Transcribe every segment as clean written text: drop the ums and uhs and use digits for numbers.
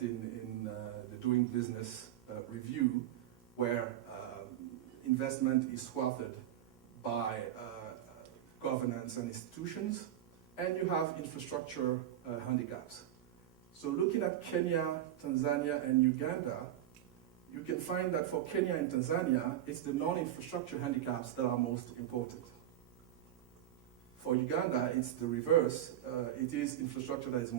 discussed in the Doing Business review, where investment is swathed by governance and institutions, and you have infrastructure handicaps. So looking at Kenya, Tanzania, and Uganda, you can find that for Kenya and Tanzania, it's the non-infrastructure handicaps that are most important. For Uganda, it's the reverse. It is infrastructure that is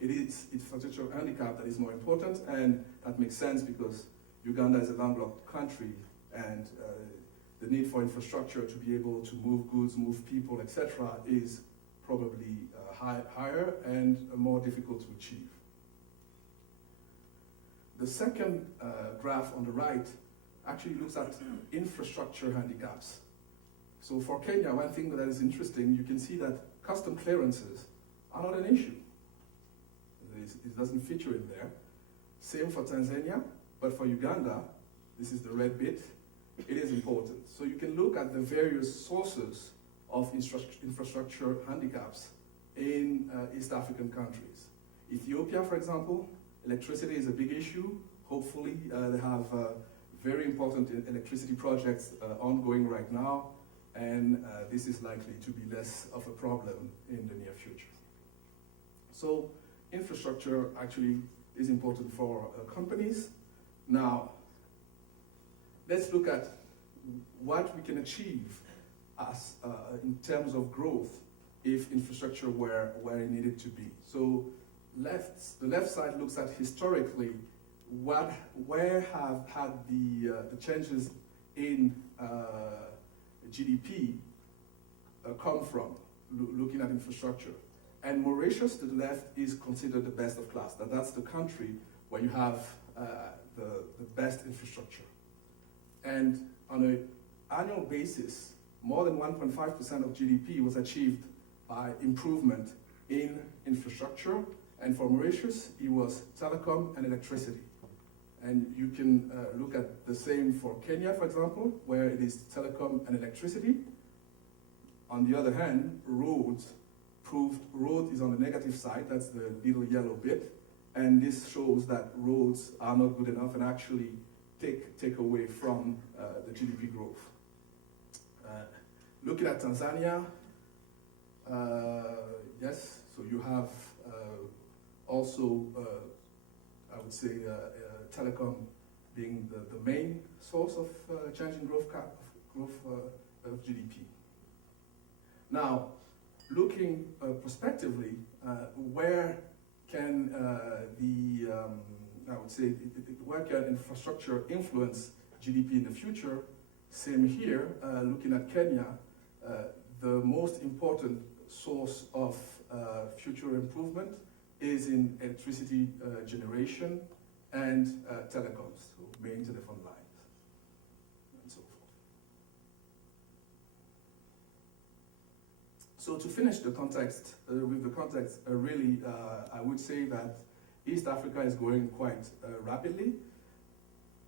it is infrastructure handicap that is more important, and that makes sense because Uganda is a landlocked country, and the need for infrastructure to be able to move goods, move people, etc., is probably higher and more difficult to achieve. The second graph on the right actually looks at infrastructure handicaps. So for Kenya, one thing that is interesting, you can see that custom clearances are not an issue. It doesn't feature in there. Same for Tanzania, but for Uganda, this is the red bit, it is important. So you can look at the various sources of infrastructure handicaps in East African countries. Ethiopia, for example, electricity is a big issue. Hopefully, they have very important electricity projects ongoing right now, and this is likely to be less of a problem in the near future. So infrastructure actually is important for companies. Now, let's look at what we can achieve as in terms of growth if infrastructure were where it needed to be. So the left side looks at historically where have had the changes in GDP come from, looking at infrastructure. And Mauritius to the left is considered the best of class. That's the country where you have the best infrastructure. And on an annual basis, more than 1.5% of GDP was achieved by improvement in infrastructure. And for Mauritius, it was telecom and electricity. And you can look at the same for Kenya, for example, where it is telecom and electricity. On the other hand, road is on the negative side, that's the little yellow bit. And this shows that roads are not good enough and actually take away from the GDP growth. Looking at Tanzania, yes, so you have also, I would say, telecom being the main source of changing growth of GDP. Now, looking prospectively, where can I would say, where can infrastructure influence GDP in the future? Same here, looking at Kenya, the most important source of future improvement is in electricity generation and telecoms, so main telephone lines, and so forth. So to finish the context, really, I would say that East Africa is growing quite rapidly.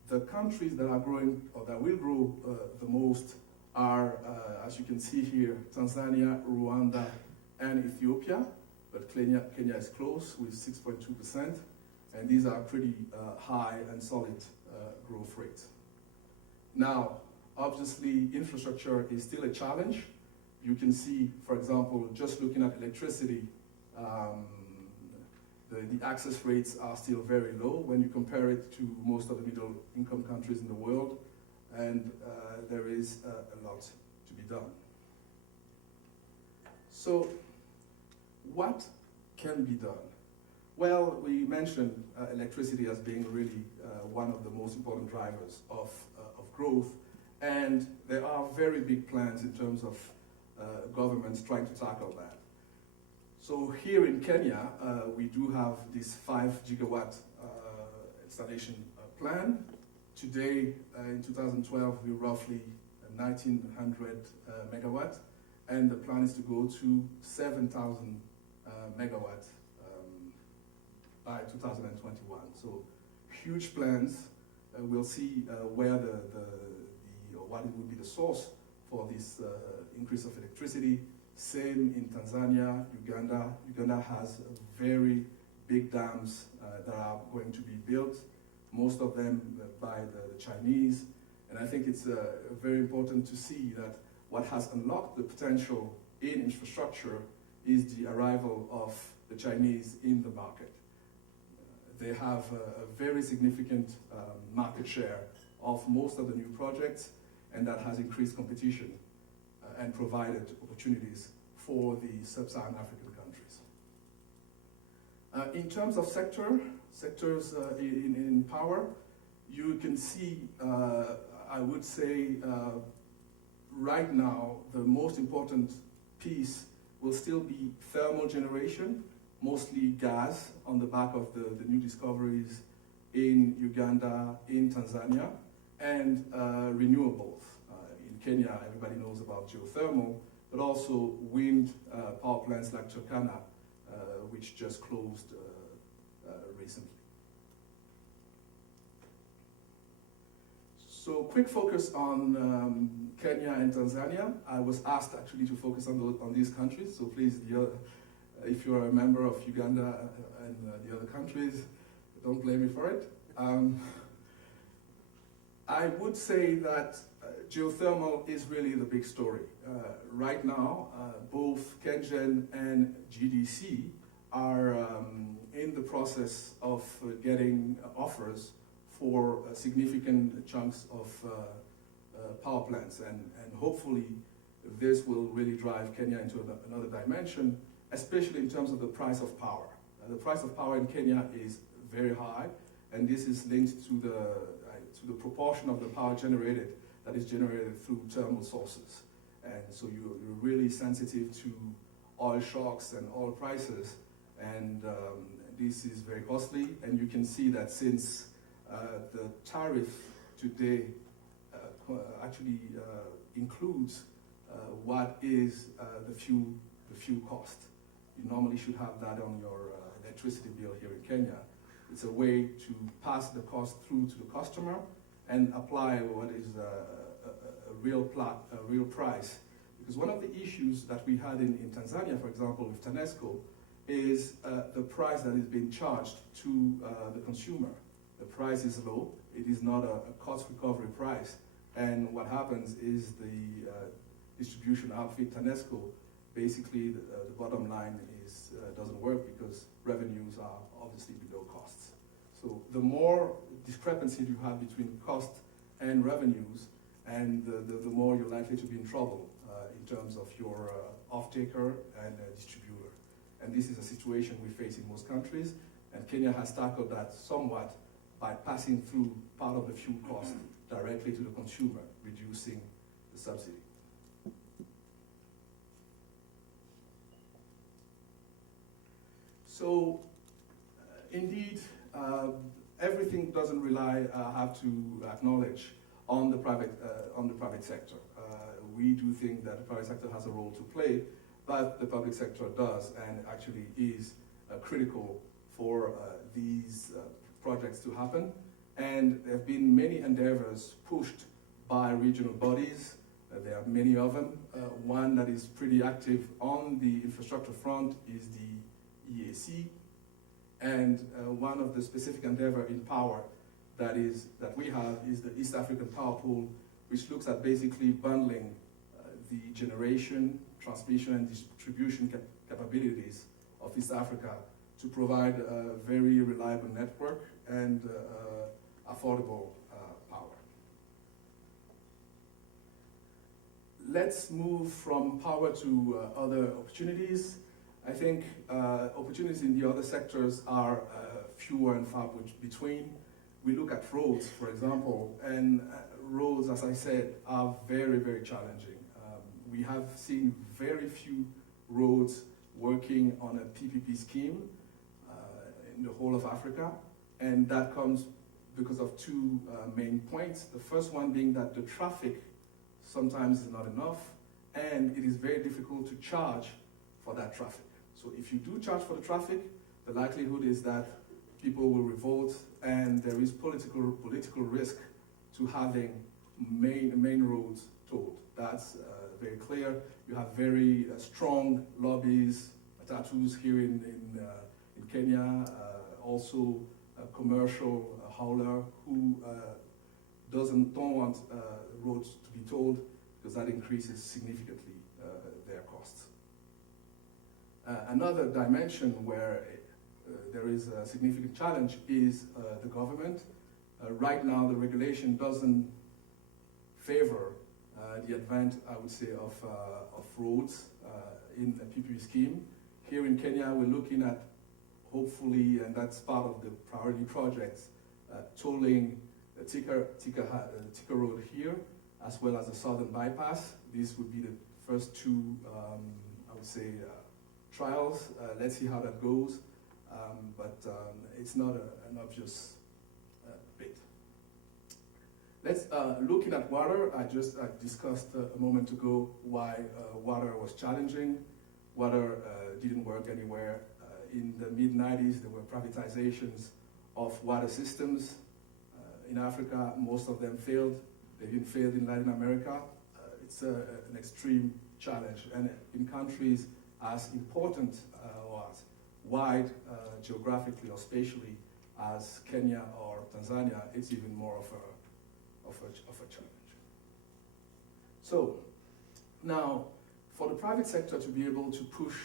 The countries that are growing, or that will grow the most are, as you can see here, Tanzania, Rwanda, and Ethiopia. But Kenya is close with 6.2%, and these are pretty high and solid growth rates. Now, obviously, infrastructure is still a challenge. You can see, for example, just looking at electricity, the access rates are still very low when you compare it to most of the middle-income countries in the world, and there is a lot to be done. So, what can be done? Well, we mentioned electricity as being really one of the most important drivers of growth, and there are very big plans in terms of governments trying to tackle that. So here in Kenya, we do have this 5 gigawatt installation plan. Today, in 2012, we're roughly 1,900 megawatt, and the plan is to go to 7,000 megawatt by 2021. So huge plans. We'll see where what will be the source for this increase of electricity. Same in Tanzania, Uganda. Uganda has a very big dams that are going to be built, most of them by the Chinese. And I think it's very important to see that what has unlocked the potential in infrastructure is the arrival of the Chinese in the market. They have a very significant market share of most of the new projects, and that has increased competition and provided opportunities for the sub-Saharan African countries. In terms of sectors in power, you can see, I would say, right now, the most important piece will still be thermal generation, mostly gas, on the back of the new discoveries in Uganda, in Tanzania, and renewables. In Kenya, everybody knows about geothermal, but also wind power plants like Turkana, which just closed recently. So quick focus on Kenya and Tanzania. I was asked actually to focus on these countries, so please, if you're a member of Uganda and the other countries, don't blame me for it. I would say that geothermal is really the big story. Right now, both KenGen and GDC are in the process of getting offers for significant chunks of power plants, and hopefully this will really drive Kenya into another dimension, especially in terms of the price of power. The price of power in Kenya is very high, and this is linked to the proportion of the power generated that is generated through thermal sources. And so you're really sensitive to oil shocks and oil prices, and this is very costly. And you can see that since the tariff today actually includes what is the fuel cost. You normally should have that on your electricity bill here in Kenya. It's a way to pass the cost through to the customer and apply what is a real price. Because one of the issues that we had in Tanzania, for example, with TANESCO, is the price that is being charged to the consumer. The price is low. It is not a cost recovery price. And what happens is the distribution outfit, TANESCO, basically the bottom line is doesn't work because revenues are obviously below costs. So the more discrepancy you have between cost and revenues, and the more you're likely to be in trouble in terms of your off-taker and distributor. And this is a situation we face in most countries, and Kenya has tackled that somewhat by passing through part of the fuel cost directly to the consumer, reducing the subsidy. So, indeed, everything doesn't rely, I have to acknowledge, on the private sector. We do think that the private sector has a role to play, but the public sector does, and actually is critical for these projects to happen. And there have been many endeavors pushed by regional bodies. There are many of them. One that is pretty active on the infrastructure front is the EAC, and one of the specific endeavor in power that we have is the East African Power Pool, which looks at basically bundling the generation, transmission, and distribution capabilities of East Africa to provide a very reliable network and affordable power. Let's move from power to other opportunities. I think opportunities in the other sectors are fewer and far between. We look at roads, for example, and roads, as I said, are very, very challenging. We have seen very few roads working on a PPP scheme in the whole of Africa, and that comes because of two main points. The first one being that the traffic sometimes is not enough, and it is very difficult to charge for that traffic. So if you do charge for the traffic, the likelihood is that people will revolt, and there is political risk to having main roads tolled. That's very clear. You have very strong lobbies, tattoos here in Kenya, also a commercial hauler who don't want roads to be tolled because that increases significantly their costs. Another dimension where there is a significant challenge is the government. Right now, the regulation doesn't favor the advent, I would say, of roads in the PPP scheme. Here in Kenya, we're looking at, hopefully, and that's part of the priority projects, tolling the Thika Road here, as well as the Southern Bypass. These would be the first two, I would say, trials. Let's see how that goes. But it's not an obvious bit. Let's looking at water. I discussed a moment ago why water was challenging. Water didn't work anywhere. In the mid-90s, there were privatizations of water systems. In Africa, most of them failed. They didn't fail in Latin America. It's an extreme challenge. And in countries as important or as wide geographically or spatially as Kenya or Tanzania, it's even more of a challenge. So now, for the private sector to be able to push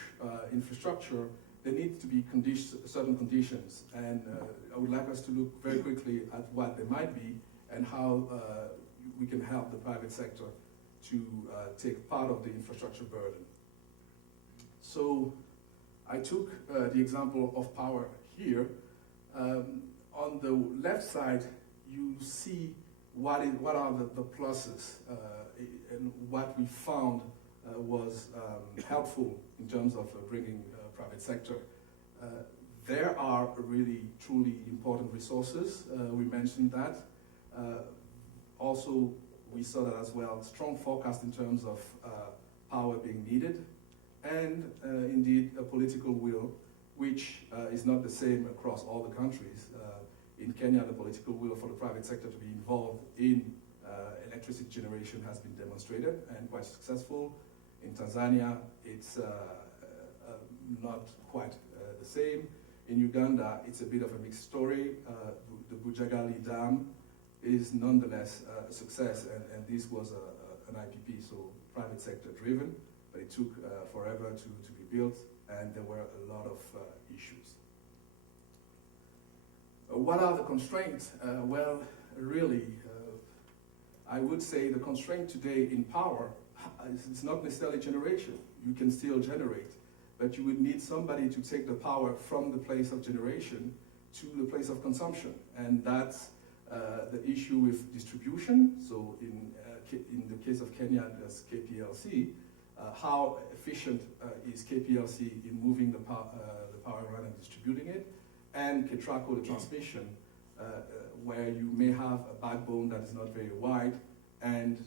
infrastructure, there need to be certain conditions, and I would like us to look very quickly at what they might be and how we can help the private sector to take part of the infrastructure burden. So I took the example of power here. On the left side, you see what are the pluses and what we found was helpful in terms of bringing private sector. There are really, truly important resources. We mentioned that. Also, we saw that as well, strong forecast in terms of power being needed, and indeed a political will, which is not the same across all the countries. In Kenya, the political will for the private sector to be involved in electricity generation has been demonstrated and quite successful. In Tanzania, it's not quite the same. In Uganda, it's a bit of a mixed story. The Bujagali Dam is nonetheless a success, and this was an IPP, so private sector driven, but it took forever to be built, and there were a lot of issues. What are the constraints? Well, really, I would say the constraint today in power is not necessarily generation. You can still generate, but you would need somebody to take the power from the place of generation to the place of consumption, and that's the issue with distribution. So in the case of Kenya, there's KPLC. How efficient is KPLC in moving the power around and distributing it? And KETRACO, the transmission, where you may have a backbone that is not very wide, and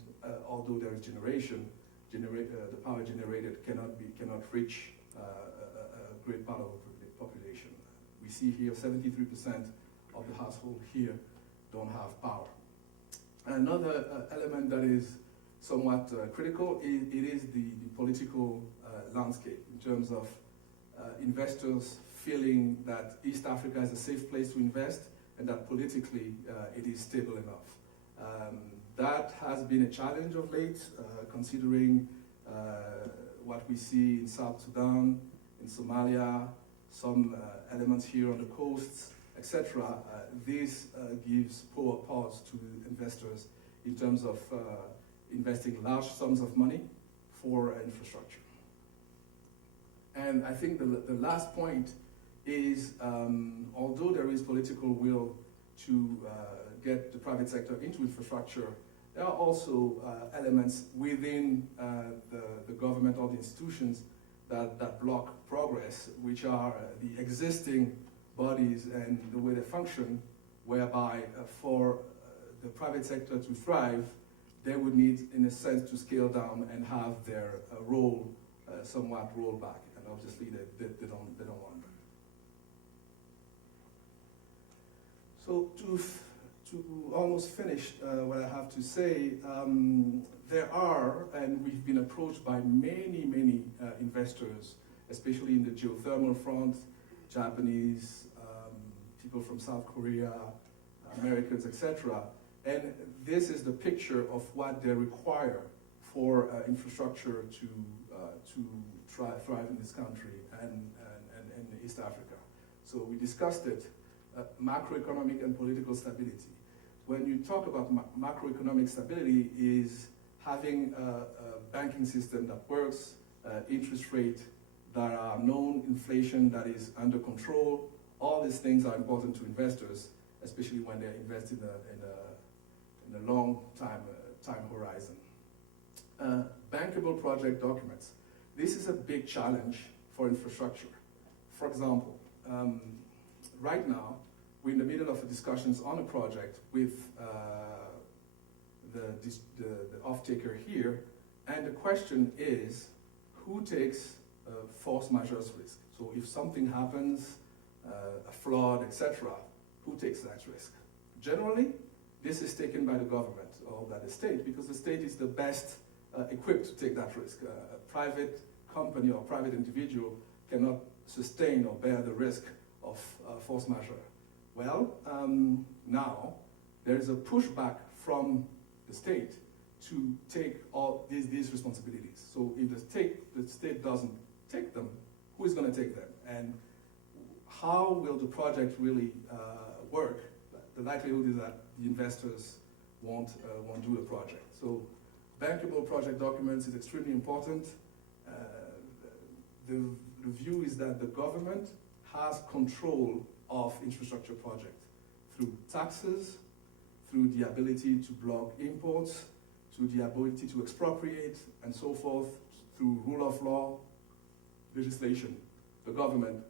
although there is generation, the power generated cannot reach a great part of the population. We see here 73% of the household here don't have power. Another element that is somewhat critical, it is the political landscape in terms of investors feeling that East Africa is a safe place to invest and that politically it is stable enough. That has been a challenge of late, considering what we see in South Sudan, in Somalia, some elements here on the coasts, etc. This gives poor pause to investors in terms of investing large sums of money for infrastructure. And I think the last point is, although there is political will to get the private sector into infrastructure, there are also elements within the government or the institutions that block progress, which are the existing bodies and the way they function, whereby for the private sector to thrive, they would need, in a sense, to scale down and have their role somewhat rolled back. And obviously, they don't want that. So to almost finish what I have to say, there are, and we've been approached by many investors, especially in the geothermal front, Japanese, people from South Korea, Americans, etc. And this is the picture of what they require for infrastructure to thrive in this country and in East Africa. So we discussed it, macroeconomic and political stability. When you talk about macroeconomic stability, is having a banking system that works, interest rate that are known, inflation that is under control. All these things are important to investors, especially when they're investing in a long time horizon. Bankable project documents. This is a big challenge for infrastructure. For example, right now, we're in the middle of discussions on a project with the off-taker here, and the question is, who takes force majeure risk? So if something happens, a flood, etc., who takes that risk? Generally, this is taken by the government or by the state, because the state is the best equipped to take that risk. A private company or private individual cannot sustain or bear the risk of force majeure. Well, now there is a pushback from the state to take all these responsibilities. So if the state doesn't take them, who is going to take them? And how will the project really work? The likelihood is that the investors won't do the project. So bankable project documents is extremely important. The view is that the government has control of infrastructure projects through taxes, through the ability to block imports, through the ability to expropriate, and so forth, through rule of law, legislation. The government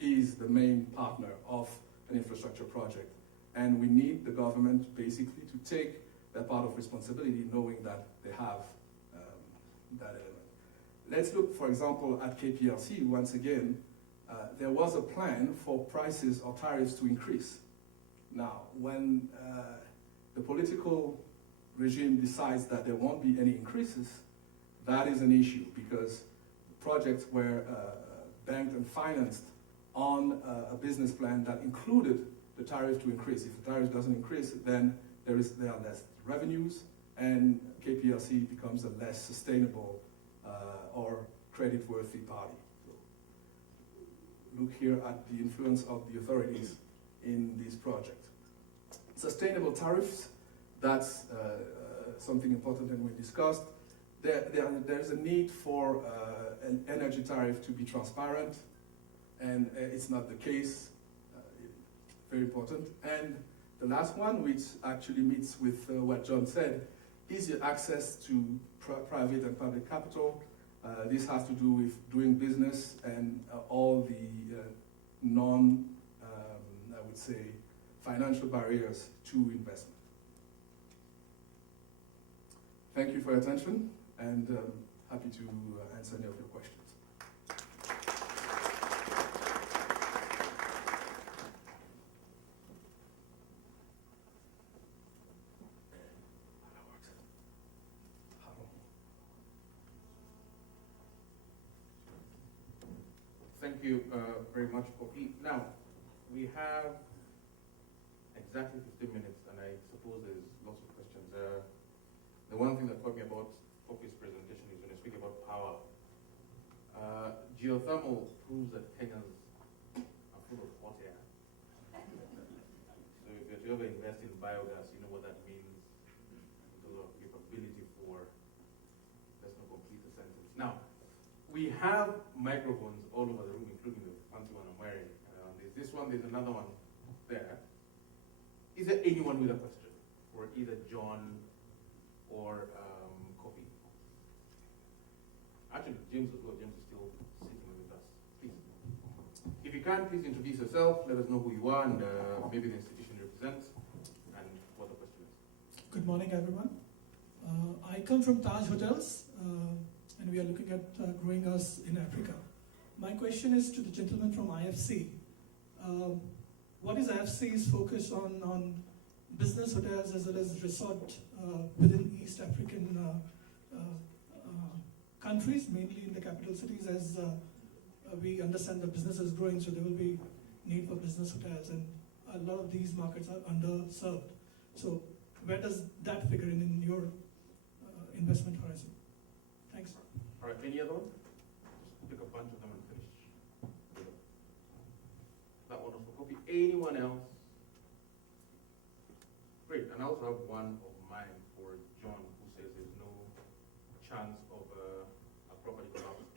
is the main partner of an infrastructure project. And we need the government basically to take that part of responsibility, knowing that they have that element. Let's look, for example, at KPLC. Once again, there was a plan for prices or tariffs to increase. Now, when the political regime decides that there won't be any increases, that is an issue, because projects were banked and financed on a business plan that included the tariff to increase. If the tariff doesn't increase, then there are less revenues, and KPLC becomes a less sustainable or credit-worthy party. So look here at the influence of the authorities in this project. Sustainable tariffs, that's something important and we discussed. There's a need for an energy tariff to be transparent, and it's not the case. Very important. And the last one, which actually meets with what John said, is the access to private and public capital. This has to do with doing business and all the I would say, financial barriers to investment. Thank you for your attention, and happy to answer any of your questions. Thank you very much, Kofi. Now, we have exactly 15 minutes, and I suppose there's lots of questions. The one thing that caught me about Kofi's presentation is when you speak about power. Geothermal proves that Kenyans are full of hot air. So if you're to ever invest in biogas, you know what that means in terms of capability for, let's not complete the sentence. Now, we have microphones all over the room, including the fancy one I'm wearing. There's this one, there's another one there. Is there anyone with a question for either John or Kofi? Actually, James is still sitting with us. Please. If you can, please introduce yourself, let us know who you are and maybe the institution you represent and what the question is. Good morning, everyone. I come from Taj Hotels. And we are looking at growing us in Africa. My question is to the gentleman from IFC. What is IFC's focus on business hotels as well as resort within East African countries, mainly in the capital cities, as we understand the business is growing, so there will be need for business hotels, and a lot of these markets are underserved. So where does that figure in your investment horizon? Thanks. All right, any other one? Just pick a bunch of them and finish. That one was for Kofi. Anyone else? Great, and I also have one of mine for John, who says there's no chance of a property collapse.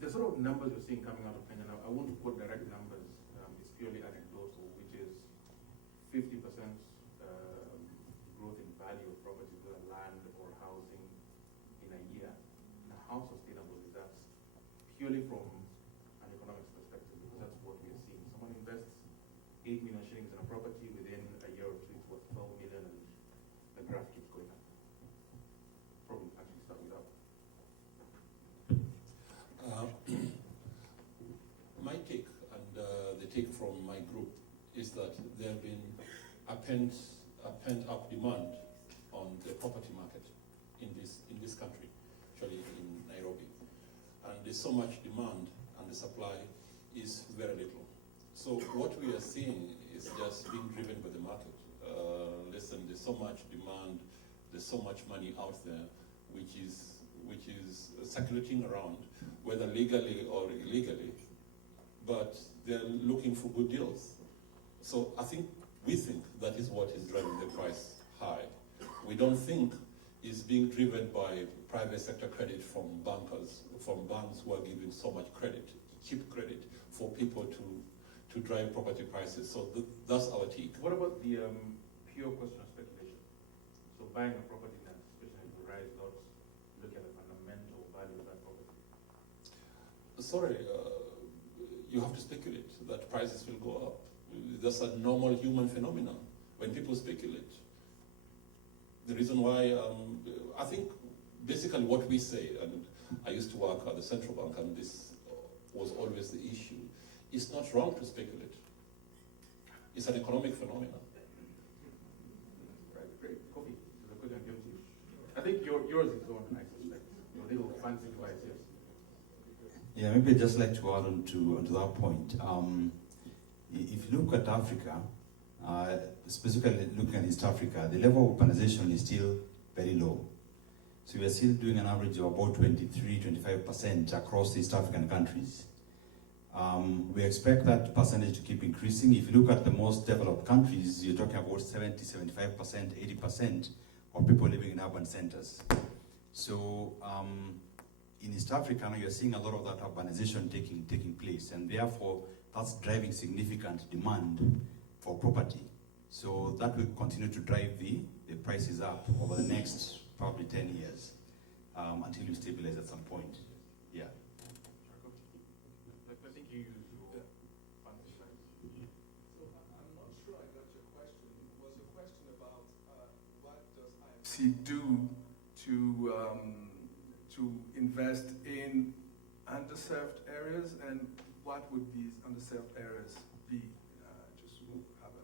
The sort of numbers you're seeing coming out of Kenya now, I won't quote direct numbers, it's purely anecdotal, which is 50% growth in value of properties, whether land or housing, in a year. Now, how sustainable is that? Purely from an economics perspective, because that's what we are seeing. Someone invests 8 million shillings in a property, within a year or two it's worth 12 million, and the graph keeps going up. Probably actually start with that. My take, and the take from my group, is that there have been a pent-up demand on the property market in this country, actually in Nairobi. And there's so much demand, and the supply is very little. So what we are seeing is just being driven by the market. Listen, there's so much demand, there's so much money out there, which is circulating around, whether legally or illegally, but they're looking for good deals. So we think that is what is driving the price high. We don't think it's being driven by private sector credit from bankers, from banks who are giving so much credit, cheap credit, for people to drive property prices. So that's our take. What about the pure question of speculation? So buying a property now, especially if the rise lots, look at the fundamental value of that property. Sorry, you have to speculate that prices will go up. That's a normal human phenomenon when people speculate. The reason why, I think basically what we say, and I used to work at the central bank, and this was always the issue, it's not wrong to speculate. It's an economic phenomenon. Right, great. Kofi, the quick and guilty. I think yours is on, I suspect. Your little fancy device, yes. Yeah, maybe I'd just like to add on to that point. If you look at Africa, specifically looking at East Africa, the level of urbanization is still very low. So we are still doing an average of about 23-25% across East African countries. We expect that percentage to keep increasing. If you look at the most developed countries, you're talking about 70, 75%, 80% of people living in urban centers. So in East Africa now, you're seeing a lot of that urbanization taking place, and therefore that's driving significant demand for property. So that will continue to drive the prices up over the next probably 10 years until you stabilize at some point. Yeah. I think you used your fancy slides. So I'm not sure I got your question. Was your question about what does IFC do to invest in underserved areas, and what would these underserved areas be? Just to have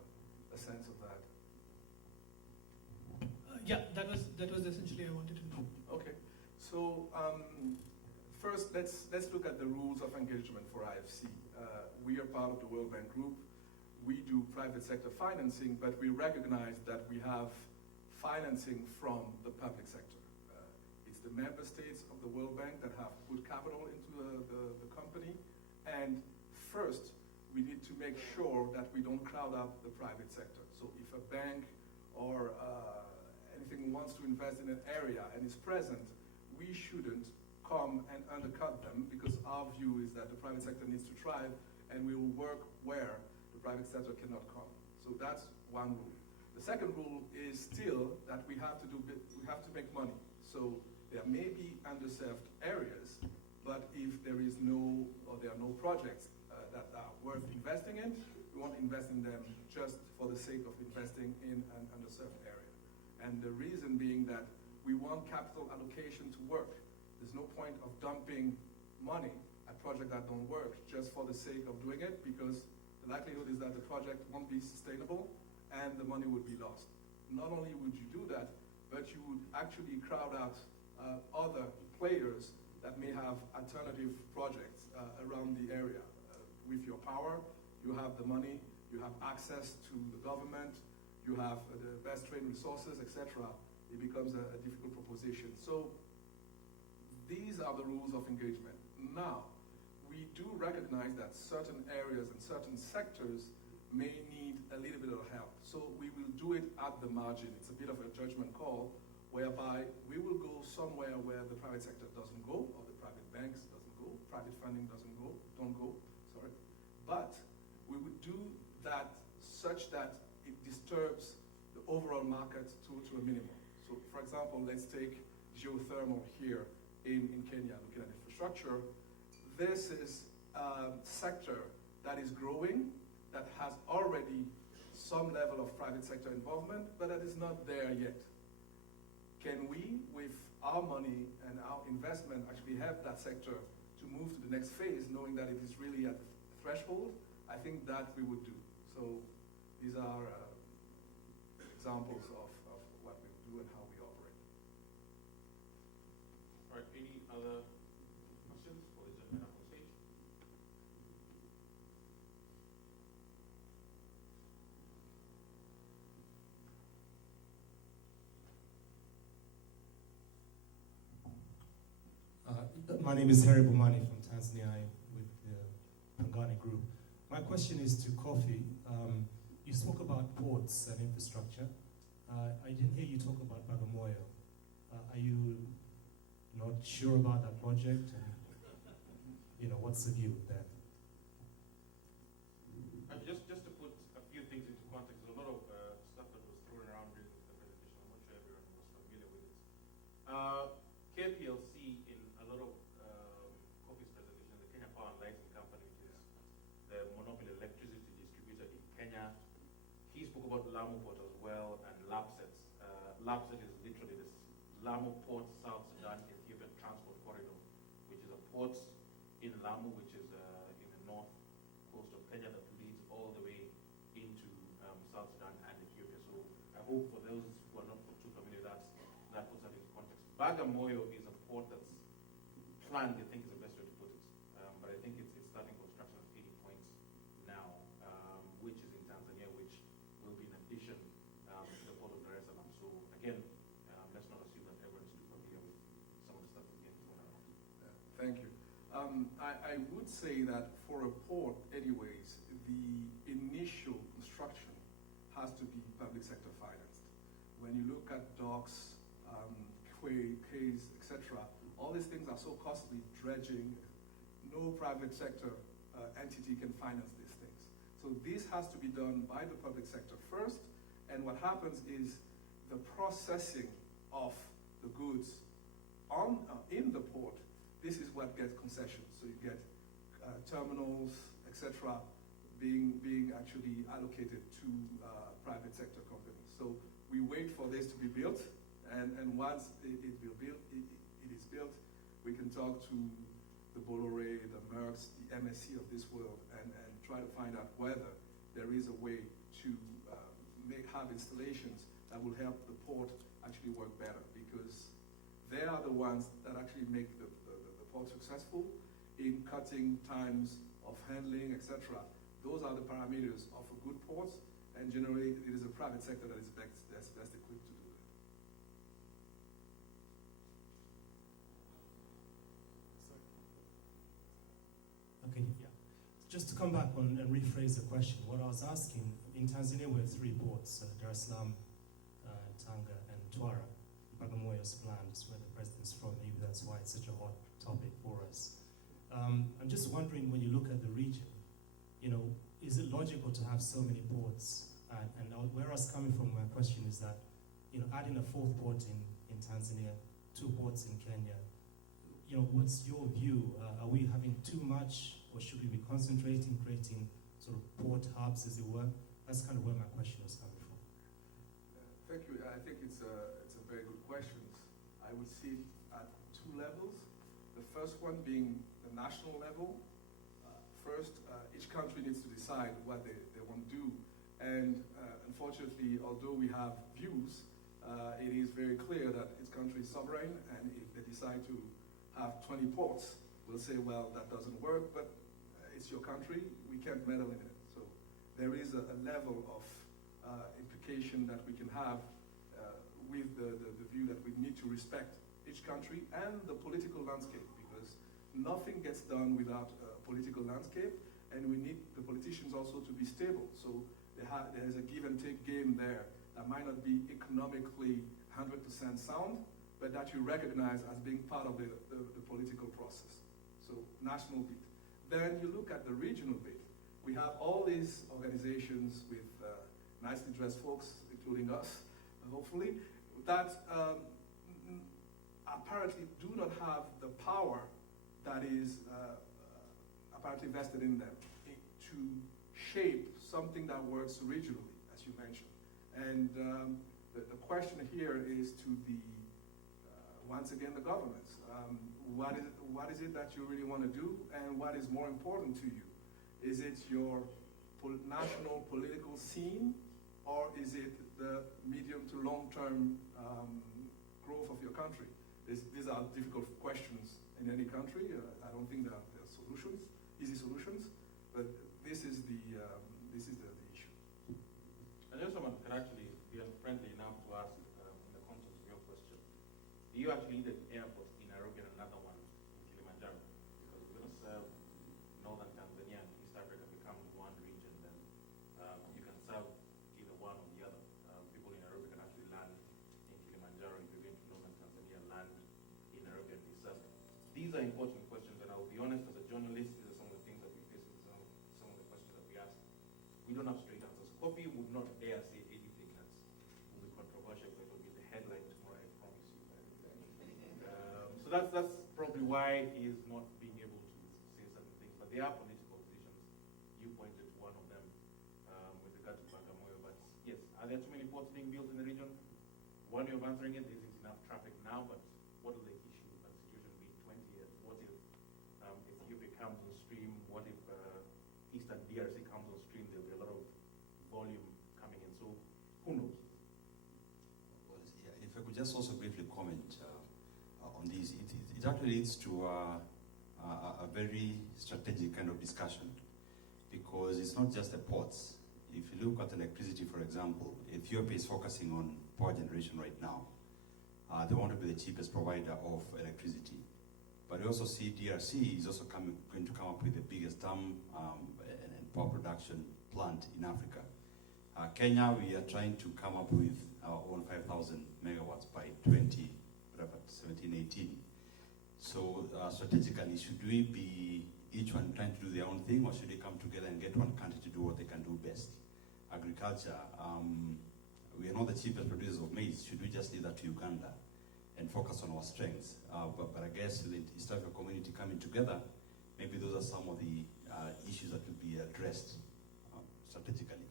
a sense of that. Yeah, that was essentially I wanted to know. Okay, so first let's look at the rules of engagement for IFC. We are part of the World Bank Group. We do private sector financing, but we recognize that we have financing from the public sector. It's the member states of the World Bank that have put capital into the company, and first we need to make sure that we don't crowd out the private sector. So if a bank or anything wants to invest in an area and is present, we shouldn't come and undercut them, because our view is that the private sector needs to thrive, and we will work where the private sector cannot come. So that's one rule. The second rule is still that we have to make money. So there may be underserved areas, but if there are no projects that are worth investing in, we won't invest in them just for the sake of investing in an underserved area. And the reason being that we want capital allocation to work. There's no point of dumping money at projects that don't work just for the sake of doing it, because the likelihood is that the project won't be sustainable and the money would be lost. Not only would you do that, but you would actually crowd out other players that may have alternative projects around the area. With your power, you have the money, you have access to the government, you have the best trained resources, etc. It becomes a difficult proposition. So these are the rules of engagement. Now, we do recognize that certain areas and certain sectors may need a little bit of help. So we will do it at the margin. It's a bit of a judgment call, whereby we will go somewhere where the private sector doesn't go, or the private banks doesn't go, private funding don't go, sorry. But we would do that such that it disturbs the overall market to a minimum. So for example, let's take geothermal here in Kenya, looking at infrastructure. This is a sector that is growing, that has already some level of private sector involvement, but that is not there yet. Can we, with our money and our investment, actually help that sector to move to the next phase, knowing that it is really at the threshold? I think that we would do. So these are examples of what we do and how we operate. All right, any other questions for the gentleman up on stage? My name is Harry Bumani from Tanzania with the Pangani Group. My question is to Kofi. You spoke about ports and infrastructure. I didn't hear you talk about Bagamoyo. Are you not sure about that project? And, what's the view there? Just to put a few things into context, there's a lot of stuff that was thrown around during the presentation. I'm not sure everyone was familiar with it. KPLC, in a lot of Kofi's presentation, the Kenya Power and Lighting Company, which is the monopoly electricity distributor in Kenya. He spoke about Lamu Port as well, and LAPSET. LAPSET is literally this Lamu Port, South Sudan, Ethiopian Transport Corridor, which is a port in Lamu, which is in the north coast of Kenya, that leads all the way into South Sudan and Ethiopia. So I hope for those who are not too familiar, that puts that into context. Bagamoyo is a port that's planned, I think is the best way to put it. But I think it's starting construction at 80 points now, which is in Tanzania, which will be in addition to the port of Dar es Salaam. So again, let's not assume that everyone is too familiar with some of the stuff that's getting thrown around. Thank you. I would say that for a port, anyways, the initial construction has to be public sector financed. When you look at docks, quays, etc., all these things are so costly, dredging, no private sector entity can finance these things. So this has to be done by the public sector first, and what happens is the processing of the goods in the port, this is what gets concessions. So you get terminals, etc., being actually allocated to private sector companies. So we wait for this to be built, and once it is built, we can talk to the Bolloré, the Merckx, the MSC of this world, and try to find out whether there is a way to have installations that will help the port actually work better, because they are the ones that actually make the port successful in cutting times of handling, etc. Those are the parameters of a good port, and generally it is a private sector that is best equipped to do that. Okay, yeah. Just to come back on and rephrase the question, what I was asking, in Tanzania we have 3 ports, Dar es Salaam, Tanga, and Twara. Bagamoyo is planned, is where the president's from. Maybe that's why it's such a hot topic for us. I'm just wondering, when you look at the region, is it logical to have so many ports? And where I was coming from, my question is that, adding a 4th port in Tanzania, 2 ports in Kenya, what's your view? Are we having too much, or should we be concentrating, creating sort of port hubs, as it were? That's kind of where my question was coming from. Thank you. I think it's a very good question. I would see it at 2 levels. The first one being the national level. First, each country needs to decide what they want to do. And unfortunately, although we have views, it is very clear that each country is sovereign, and if they decide to have 20 ports, will say, well, that doesn't work, but it's your country, we can't meddle in it. So there is a level of implication that we can have with the view that we need to respect each country and the political landscape, because nothing gets done without a political landscape, and we need the politicians also to be stable. So there is a give and take game there that might not be economically 100% sound, but that you recognize as being part of the political process. So national bit. Then you look at the regional bit. We have all these organizations with nicely dressed folks, including us, hopefully, that apparently do not have the power that is apparently vested in them to shape something that works regionally, as you mentioned. And the question here is to the, once again, the governments. What is it that you really want to do, and what is more important to you? Is it your national political scene, or is it the medium to long-term growth of your country? These are difficult questions in any country. I don't think there are solutions, easy solutions, but this is the issue. And if someone can actually be friendly enough to ask in the context of your question, do you actually need an airport in Nairobi and another one in Kilimanjaro? Because we're going to serve northern Tanzania and East Africa become one region, then you can serve either one or the other. People in Nairobi can actually land in Kilimanjaro. If you're going to northern Tanzania, land in Nairobi and be served. These are important questions, and I'll be honest, as a journalist, these are some of the things that we face with some of the questions that we ask. We don't have straight answers. Kofi would not dare say anything that will be controversial, but it will be the headline tomorrow, I promise you. So that's probably why he is not being able to say certain things. But there are political positions. You pointed to one of them with regard to Bagamoyo. But yes, are there too many ports being built in the region? One way of answering it, there isn't enough traffic now, but what will the issue and situation be in 20 years? What if Ethiopia comes on stream? What if Eastern DRC comes on stream? There'll be a lot of volume coming in. So who knows? Well, yeah, if I could just also briefly comment on this, it actually leads to a very strategic kind of discussion, because it's not just the ports. If you look at electricity, for example, Ethiopia is focusing on power generation right now. They want to be the cheapest provider of electricity. But we also see DRC is also going to come up with the biggest dam and power production plant in Africa. Kenya, we are trying to come up with our own 5,000 megawatts by 2017, 18. So strategically, should we be each one trying to do their own thing, or should they come together and get one country to do what they can do best? Agriculture, we are not the cheapest producers of maize. Should we just leave that to Uganda and focus on our strengths? But I guess the East African community coming together, maybe those are some of the issues that will be addressed strategically.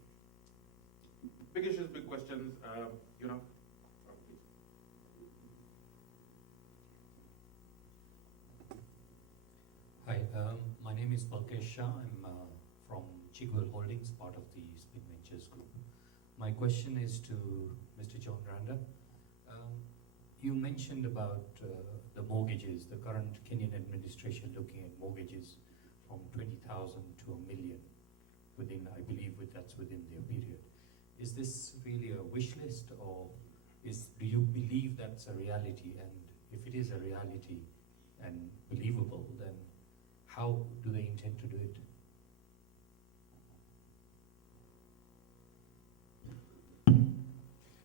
Big issues, big questions. You know, Hi, my name is Balkesh Shah. I'm from Chigwell Holdings, part of the Spin Ventures Group. My question is to Mr. John Randa. You mentioned about the mortgages, the current Kenyan administration looking at mortgages from 20,000 to $1 million within, I believe that's within their period. Is this really a wish list, or do you believe that's a reality? And if it is a reality and believable, then how do they intend to do it?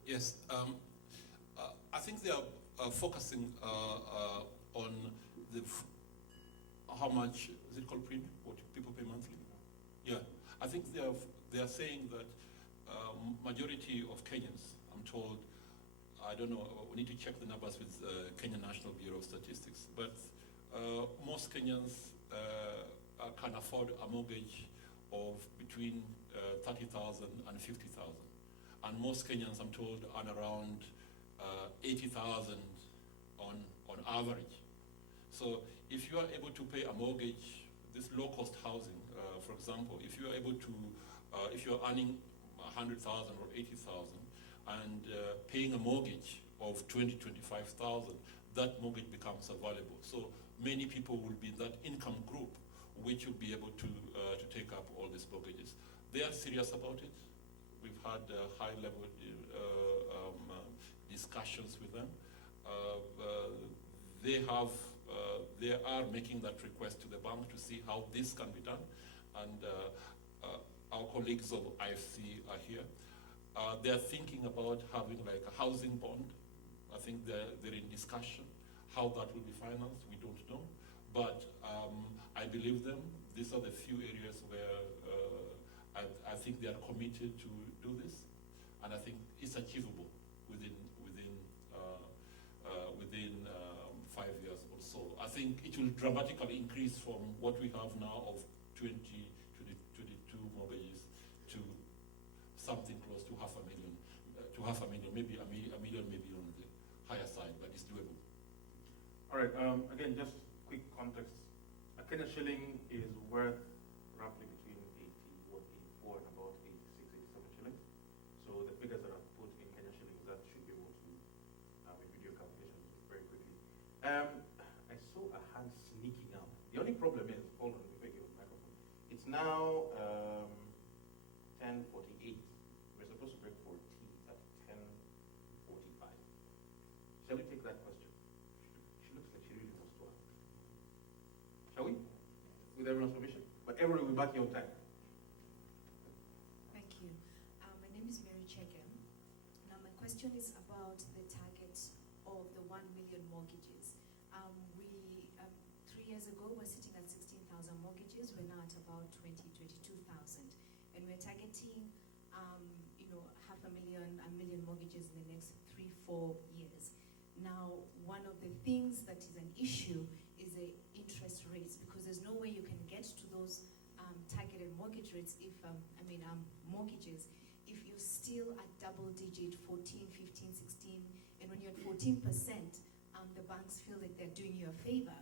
Yes, I think they are focusing on how much is it called premium? What people pay monthly? Yeah, I think they are saying that majority of Kenyans, I'm told, I don't know, we need to check the numbers with Kenya National Bureau of Statistics, but most Kenyans can afford a mortgage of between 30,000 and 50,000. And most Kenyans, I'm told, earn around 80,000 on average. So if you are able to pay a mortgage, this low-cost housing, for example, if you are able to, if you are earning 100,000 or 80,000 and paying a mortgage of 20, 25,000, that mortgage becomes available. So many people will be in that income group which will be able to take up all these mortgages. They are serious about it. We've had high-level discussions with them. They are making that request to the bank to see how this can be done, and our colleagues of IFC are here. They are thinking about having like a housing bond. I think they're in discussion. How that will be financed, we don't know. But I believe them. These are the few areas where I think they are committed to do this, and I think it's achievable within 5 years or so. I think it will dramatically increase from what we have now of 22 mortgages to something close to 500,000, maybe a million, maybe on the higher side, but it's doable. All right, again, just quick context. A Kenya shilling is worth roughly between 84 and about 86, 87 shillings. So the figures that I've put in Kenya shillings, that should be able to video calculations very quickly. I saw a hand sneaking out. The only problem is, hold on, let me beg your microphone. It's now 10:48. We're supposed to break for tea at 10:45. Shall we take that question? She looks like she really wants to ask. Shall we? With everyone's permission? But everyone will be back here on time. Thank you. My name is Mary Chegen. Now my question is about the target of the 1 million mortgages. 3 years ago we're sitting at 16,000 mortgages. We're now at about 22,000. And we're targeting 500,000, 1 million mortgages in the next 3-4 years. Now, one of the things that is an issue is the interest rates, because there's no way you can get to those targeted mortgage rates if, mortgages, if you're still at double digit, 14, 15, 16, and when you're at 14%, the banks feel like they're doing you a favor.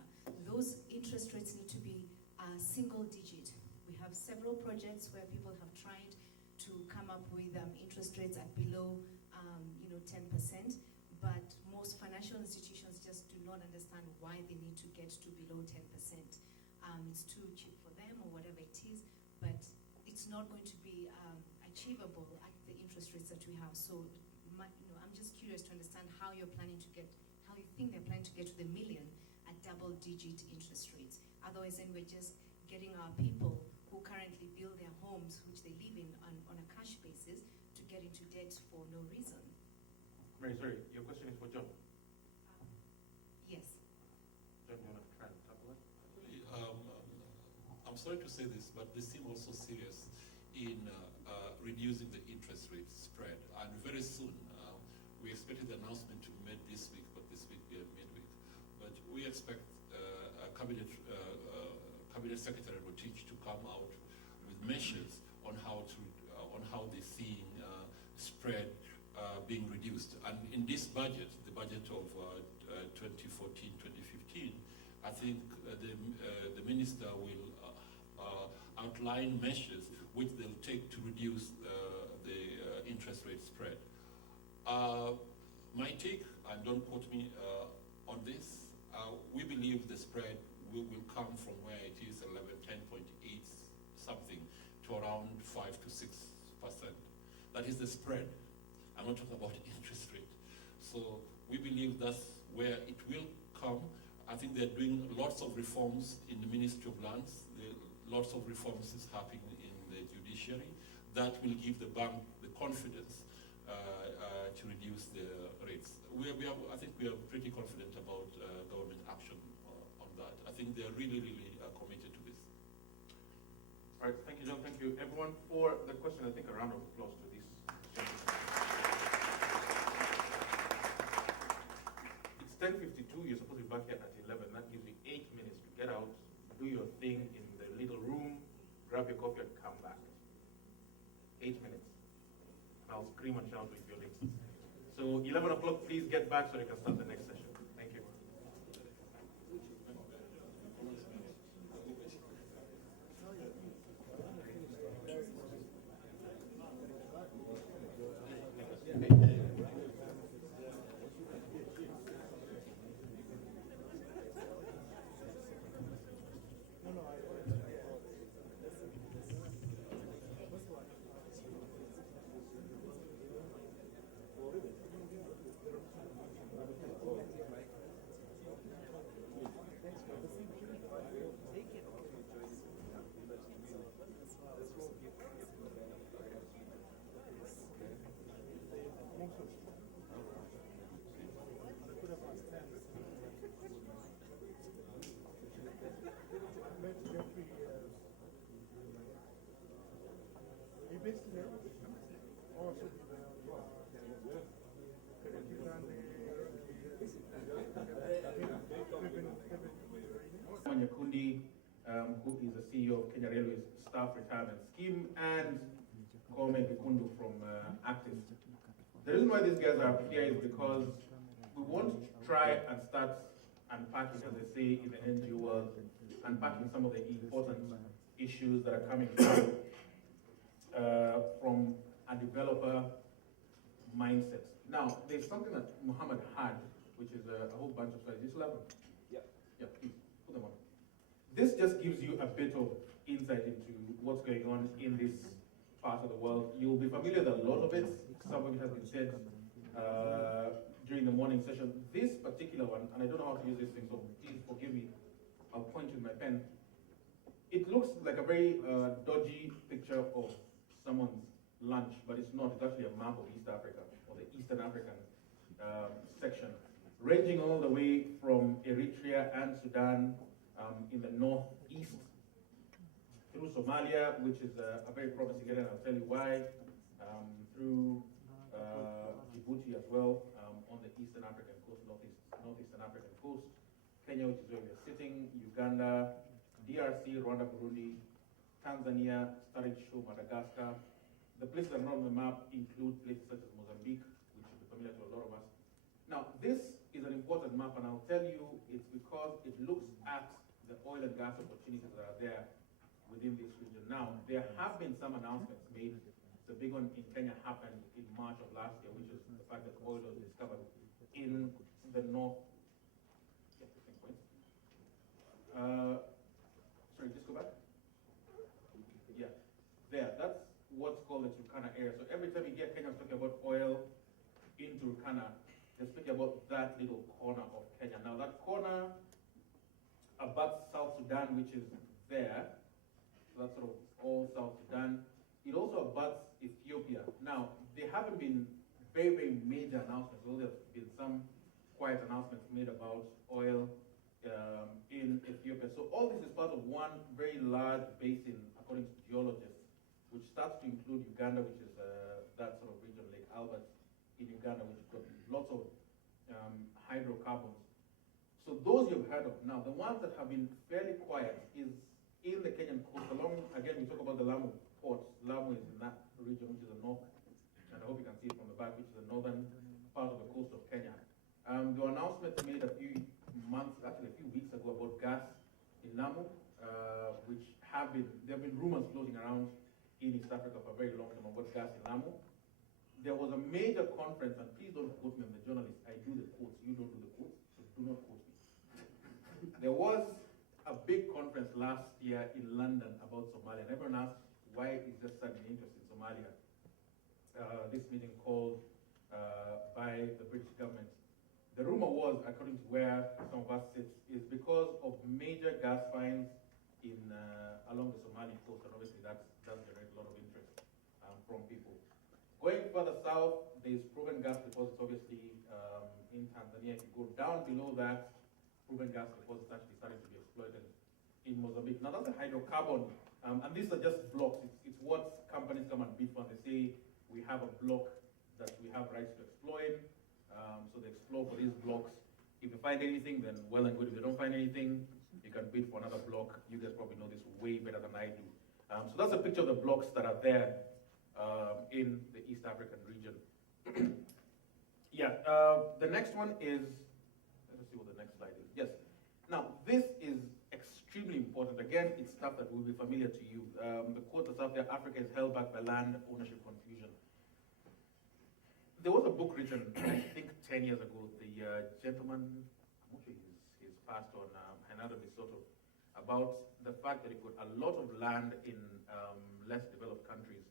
Those interest rates need to be single digit. We have several projects where people have tried to come up with interest rates at below 10%, but most financial institutions just do not understand why they need to get to below 10%. It's too cheap for them or whatever it is, but it's not going to be achievable at the interest rates that we have. So I'm just curious to understand how you think they're planning to get to the million at double-digit interest rates. Otherwise, then we're just getting our people who currently build their homes, which they live in on a cash basis, to get into debt for no reason. Mary, sorry, your question is for John. Yes. John, you want to try and tackle it? I'm sorry to say this, but they seem also serious in reducing the interest rate spread. And very soon, we expected the announcement to be made this week, but this week we are midweek. But we expect Cabinet Secretary Rotich to come out with measures on how they're seeing spread being reduced. And in this budget, the budget of 2014-2015, I think the minister will outline measures which they'll take to reduce the interest rate spread. My take, and don't quote me on this, we believe the spread will come from where it is 10.8 something to around 5 to 6%. That is the spread. I'm not talking about interest rate. So we believe that's where it will come. I think they're doing lots of reforms in the Ministry of Lands. Lots of reforms is happening in the judiciary that will give the bank the confidence to reduce the rates. I think we are pretty confident about government action on that. I think they are really, really committed to this. All right, thank you, John. Thank you, everyone, for the question. I think a round of applause to this gentleman. It's 10:52. You're supposed to be back here at 11. That gives you 8 minutes to get out, do your thing in the little room, grab your coffee, and come back. 8 minutes. And I'll scream and shout if you're late. So 11 o'clock, please get back so you can start the next session. Thank you. Nyakundi, who is the CEO of Kenya Railways Staff Retirement Scheme, and Kwame Kikundu from Actis. The reason why these guys are here is because we want to try and start unpacking, as they say in the NGO world, unpacking some of the important issues that are coming through from a developer mindset. Now, there's something that Muhammad had, which is a whole bunch of slides. You still have them? Yeah, please, put them on. This just gives you a bit of insight into what's going on in this part of the world. You'll be familiar with a lot of it. Some of it has been said during the morning session. This particular one, and I don't know how to use this thing, so please forgive me. I'll point with my pen. It looks like a very dodgy picture of someone's lunch, but it's not. It's actually a map of East Africa, or the Eastern African section, ranging all the way from Eritrea and Sudan in the northeast, through Somalia, which is a very promising area, and I'll tell you why, through Djibouti as well, on the Eastern African coast, northeastern African coast, Kenya, which is where we are sitting, Uganda, DRC, Rwanda, Burundi, Tanzania, starting to show Madagascar. The places that are not on the map include places such as Mozambique, which should be familiar to a lot of us. Now, this is an important map, and I'll tell you it's because it looks at the oil and gas opportunities that are there within this region. Now, there have been some announcements made. The big one in Kenya happened in March of last year, which is the fact that oil was discovered in the north. Sorry, just go back. Yeah, there. That's what's called the Turkana area. So every time you hear Kenyans talking about oil in Turkana, they're speaking about that little corner of Kenya. Now, that corner abuts South Sudan, which is there. So that's sort of all South Sudan. It also abuts Ethiopia. Now, there haven't been very, very major announcements, although there have been some quiet announcements made about oil in Ethiopia. So all this is part of one very large basin, according to geologists, which starts to include Uganda, which is that sort of region, Lake Albert in Uganda, which has got lots of hydrocarbons. So those you've heard of. Now, the ones that have been fairly quiet is in the Kenyan coast. Along, again, we talk about the Lamu ports. Lamu is in that region, which is the north, and I hope you can see it from the back, which is the northern part of the coast of Kenya. There were announcements made a few months, actually a few weeks ago, about gas in Lamu, which there have been rumors floating around in East Africa for a very long time about gas in Lamu. There was a major conference, and please don't quote me, I'm the journalist, I do the quotes, you don't do the quotes, so do not quote me. There was a big conference last year in London about Somalia, and everyone asked, why is there sudden interest in Somalia? This meeting called by the British government. The rumor was, according to where some of us sit, is because of major gas finds in along the Somali coast, and obviously that does generate a lot of interest from people. Going further south, there's proven gas deposits, obviously, in Tanzania. If you go down below that, proven gas deposits actually starting to be exploited in Mozambique. Now, that's a hydrocarbon, and these are just blocks. It's what companies come and bid for. They say, we have a block that we have rights to exploit. So they explore for these blocks. If you find anything, then well and good. If you don't find anything, you can bid for another block. You guys probably know this way better than I do. So that's a picture of the blocks that are there in the East African region. The next one is, let's see what the next slide is. Yes. Now, this is extremely important. Again, it's stuff that will be familiar to you. The quote that's out there, Africa is held back by land ownership confusion. There was a book written, I think 10 years ago, the gentleman, I'm not sure he's passed on, Hernando de Soto, about the fact that you've got a lot of land in less developed countries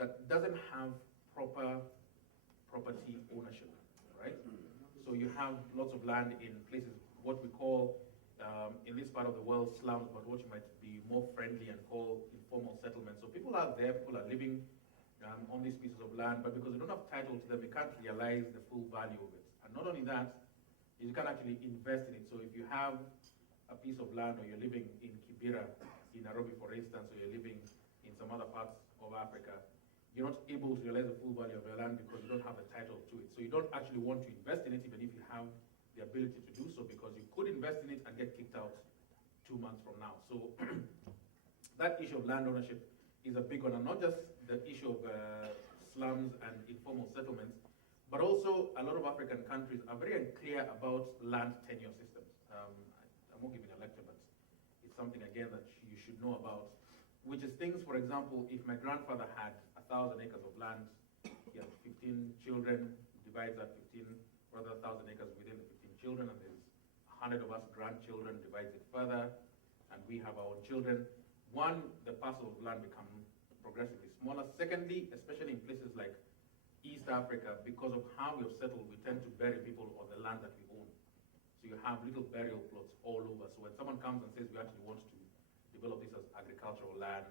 that doesn't have proper property ownership, right? So you have lots of land in places, what we call, in this part of the world, slums, but what you might be more friendly and call informal settlements. So people are there, people are living on these pieces of land, but because you don't have title to them, you can't realize the full value of it. And not only that, you can actually invest in it. So if you have a piece of land, or you're living in Kibera, in Nairobi, for instance, or you're living in some other parts of Africa, you're not able to realize the full value of your land because you don't have a title to it. So you don't actually want to invest in it even if you have the ability to do so, because you could invest in it and get kicked out 2 months from now. So that issue of land ownership is a big one, and not just the issue of slums and informal settlements, but also a lot of African countries are very unclear about land tenure systems. I'm not giving a lecture, but it's something again that you should know about, which is things, for example, if my grandfather had 1,000 acres of land, he had 15 children, divides that 15, rather 1,000 acres within the 15 children, and there's 100 of us grandchildren, divides it further, and we have our own children. One, the parcel of land become progressively smaller. Secondly, especially in places like East Africa, because of how we have settled, we tend to bury people on the land that we own. So you have little burial plots all over. So when someone comes and says we actually want to develop this as agricultural land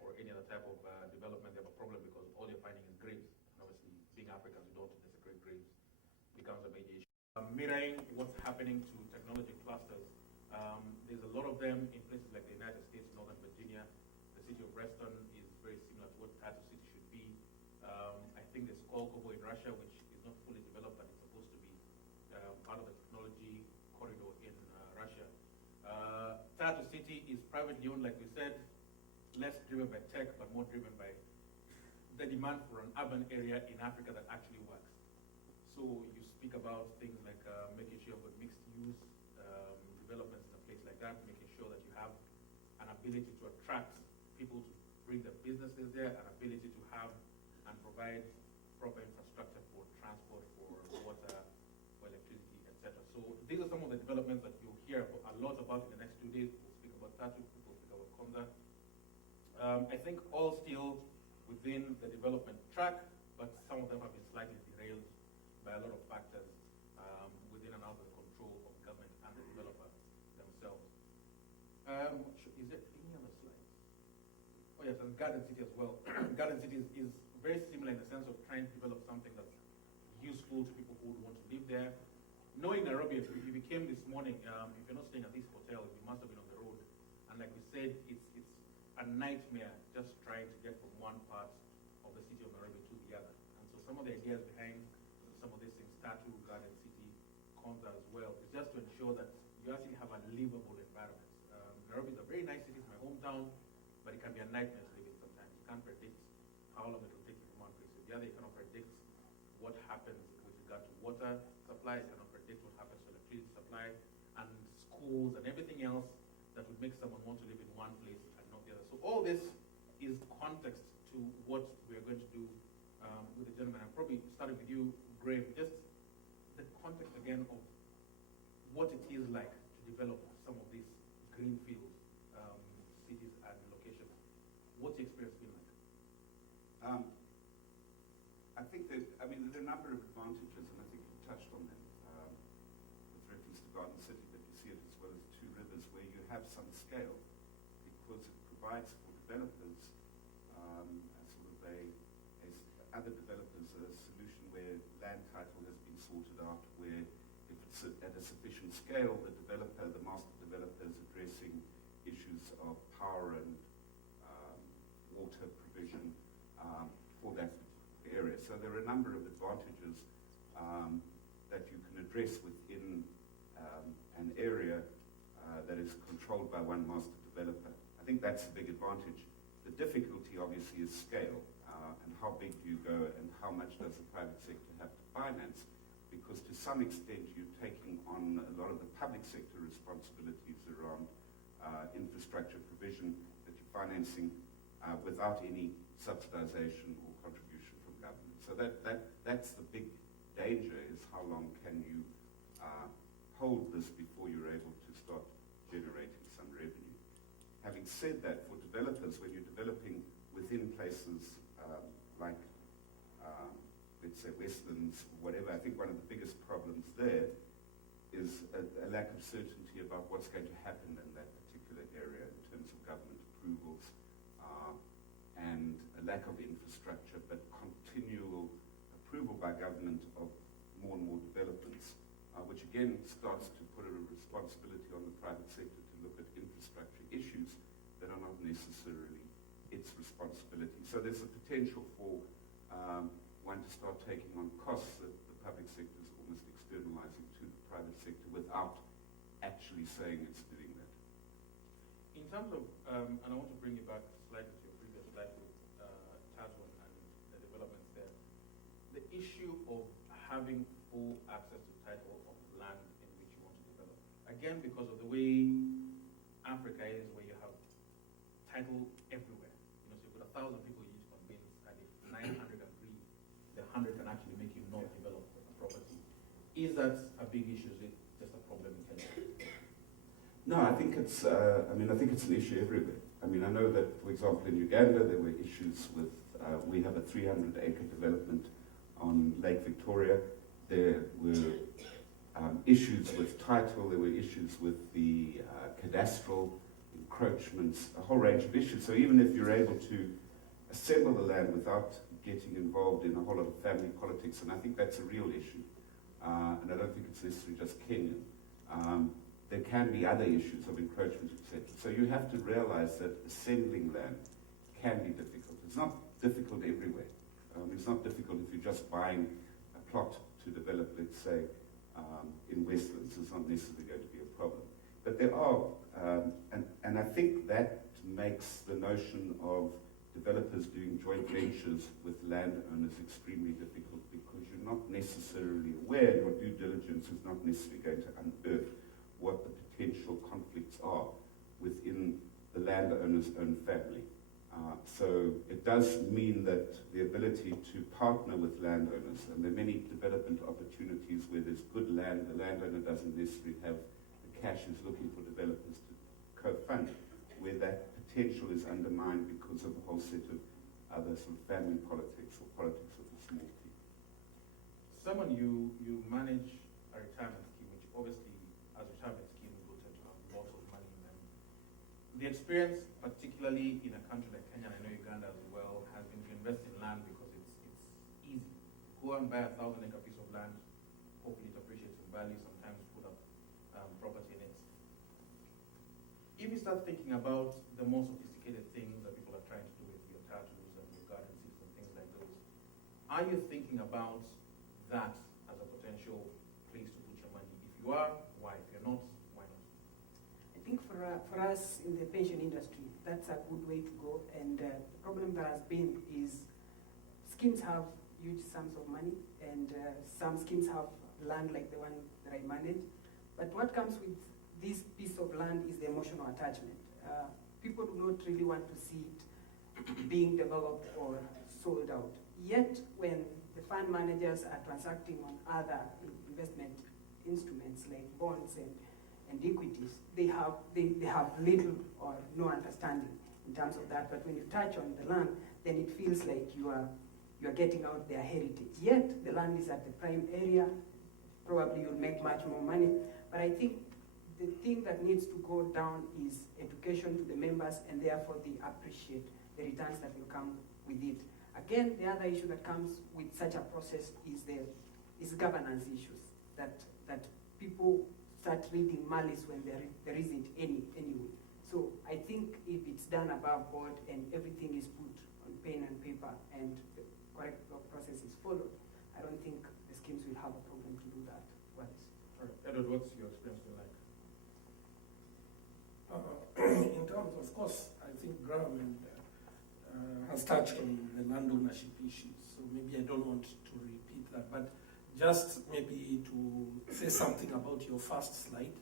or any other type of development, they have a problem because all you're finding is graves. And obviously, being Africans, we don't desecrate graves. Becomes a major issue. Mirroring what's happening to technology clusters. There's a lot of them in places like the United States, Northern Virginia. The city of Reston is very similar to what Tartu City should be. I think there's Skolkovo in Russia, which is not fully developed, but it's supposed to be part of the technology corridor in Russia. Tartu City is privately owned, like we said, less driven by tech, but more driven by the demand for an urban area in Africa that actually works. So you speak about things like making sure with mixed use developments in a place like that, making sure that you have an ability to attract people to bring their businesses there, an ability to have and provide proper infrastructure for transport, for water, for electricity, etc. So these are some of the developments that you'll hear a lot about in the next 2 days. We'll speak about Tartu, we'll speak about Konza. I think all still within the development track, but some of them have been slightly derailed by a lot of factors within and out of the control of government and the developer themselves. Is there any other slides? Oh yes, and Garden City as well. Garden City is very similar in the sense of trying to develop something that's useful to people who would want to live there. Knowing Nairobi, if you came this morning, if you're not staying at this hotel, you must have been on the road. And like we said, it's a nightmare just trying to get from one part of the city of Nairobi to the other. And so some of the ideas behind some of these things, Tartu, Garden City, Konza as well, is just to ensure that you actually have a livable environment. Nairobi is a very nice city, it's my hometown, but it can be a nightmare to live in sometimes. You can't predict how long it will take you from one place to the other. You cannot predict what happens with regard to water supply. You cannot predict what happens to electricity supply and schools and everything else that would make someone want to live in one place and not the other. So all this is context to what we are going to do with the gentleman. I'm probably starting with you, Graham, just the context again of what it is like to develop some of these greenfield cities and locations. What's the experience been like? I think that, there are a number of advantages, and I think you touched on them with reference to Garden City, but you see it as well as Two Rivers, where you have some scale, because it provides for developers, other developers, a solution where land title has been sorted out, where if it's at a sufficient scale, the master developer is addressing issues of power and water provision for that area. So there are a number of advantages that you can address within an area that is controlled by one master developer. I think that's a big advantage. The difficulty, obviously, is scale, and how big do you go, and how much does the private sector have to finance? Because to some extent, you're taking on a lot of the public sector responsibilities around infrastructure provision that you're financing without any subsidization or contribution from government. So that's the big danger, is how long can you hold this before you're able to start generating some revenue. Having said that, for developers, when you're developing within places like, let's say, Westlands, whatever, I think one of the biggest problems there is a lack of certainty about what's going to happen in that particular area in terms of government approvals and a lack of infrastructure, but continual approval by government of more and more developments, which again starts to put a responsibility on the private sector to look at infrastructure issues that are not necessarily its its responsibility. So there's a potential for one to start taking on costs that the public sector is almost externalizing to the private sector without actually saying it's doing that. In terms of, and I want to bring you back slightly to your previous slide with Tasman and the developments there, the issue of having full access to title of land in which you want to develop. Again, because of the way Africa is, where you have title everywhere. You know, so you've got 1,000 people you need to convince, and if 900 agree, the 100 can actually make you not develop a property. Is that a big issue? Is it just a problem in Kenya? No, I think it's. I think it's an issue everywhere. I mean, I know that, for example, in Uganda there were issues with. We have a 300-acre development on Lake Victoria. There were issues with title. There were issues with the cadastral encroachments. A whole range of issues. So even if you're able to assemble the land without getting involved in a whole lot of family politics, and I think that's a real issue. And I don't think it's necessarily just Kenyan. There can be other issues of encroachment, etc. So you have to realize that assembling land can be difficult. It's not difficult everywhere. It's not difficult if you're just buying a plot to develop, let's say, in Westlands. It's not necessarily going to be a problem. But there are, and I think that makes the notion of developers doing joint ventures with landowners extremely difficult, because you're not necessarily aware, your due diligence is not necessarily going to unearth what the potential conflicts are within the landowner's own family. So it does mean that the ability to partner with landowners, and there are many development opportunities where there's good land, the landowner doesn't necessarily have the cash, is looking for developers to co-fund, where that potential is undermined because of a whole set of other sort of family politics or politics of the small people. Someone, you manage a retirement scheme, which obviously, as a retirement scheme, will tend to have lots of money in them. The experience, particularly in a country like Kenya, and I know Uganda as well, has been to invest in land because it's easy. Go and buy a 1,000-acre piece of land, hopefully it appreciates in value, sometimes put up property in it. If you start thinking about the more sophisticated things that people are trying to do with your tattoos and your garden seeds and things like those, are you thinking about that as a potential place to put your money? If you are, why? If you're not, why not? I think for us in the pension industry, that's a good way to go. And the problem that has been is schemes have huge sums of money, and some schemes have land like the one that I manage. But what comes with this piece of land is the emotional attachment. People do not really want to see it being developed or sold out. Yet, when the fund managers are transacting on other investment instruments like bonds and equities, they have little or no understanding in terms of that. But when you touch on the land, then it feels like you are getting out their heritage. Yet the land is at the prime area. Probably you'll make much more money. But I think the thing that needs to go down is education to the members, and therefore they appreciate the returns that will come with it. Again, the other issue that comes with such a process is governance issues, that people start reading malice when there isn't any anyway. So I think if it's done above board and everything is put on pen and paper and the correct process is followed, I don't think the schemes will have a problem to do that. All right. Edward, what's your experience been like? In terms, of course, I think Graham has touched on the land ownership issues, so maybe I don't want to repeat that, but just maybe to say something about your first slide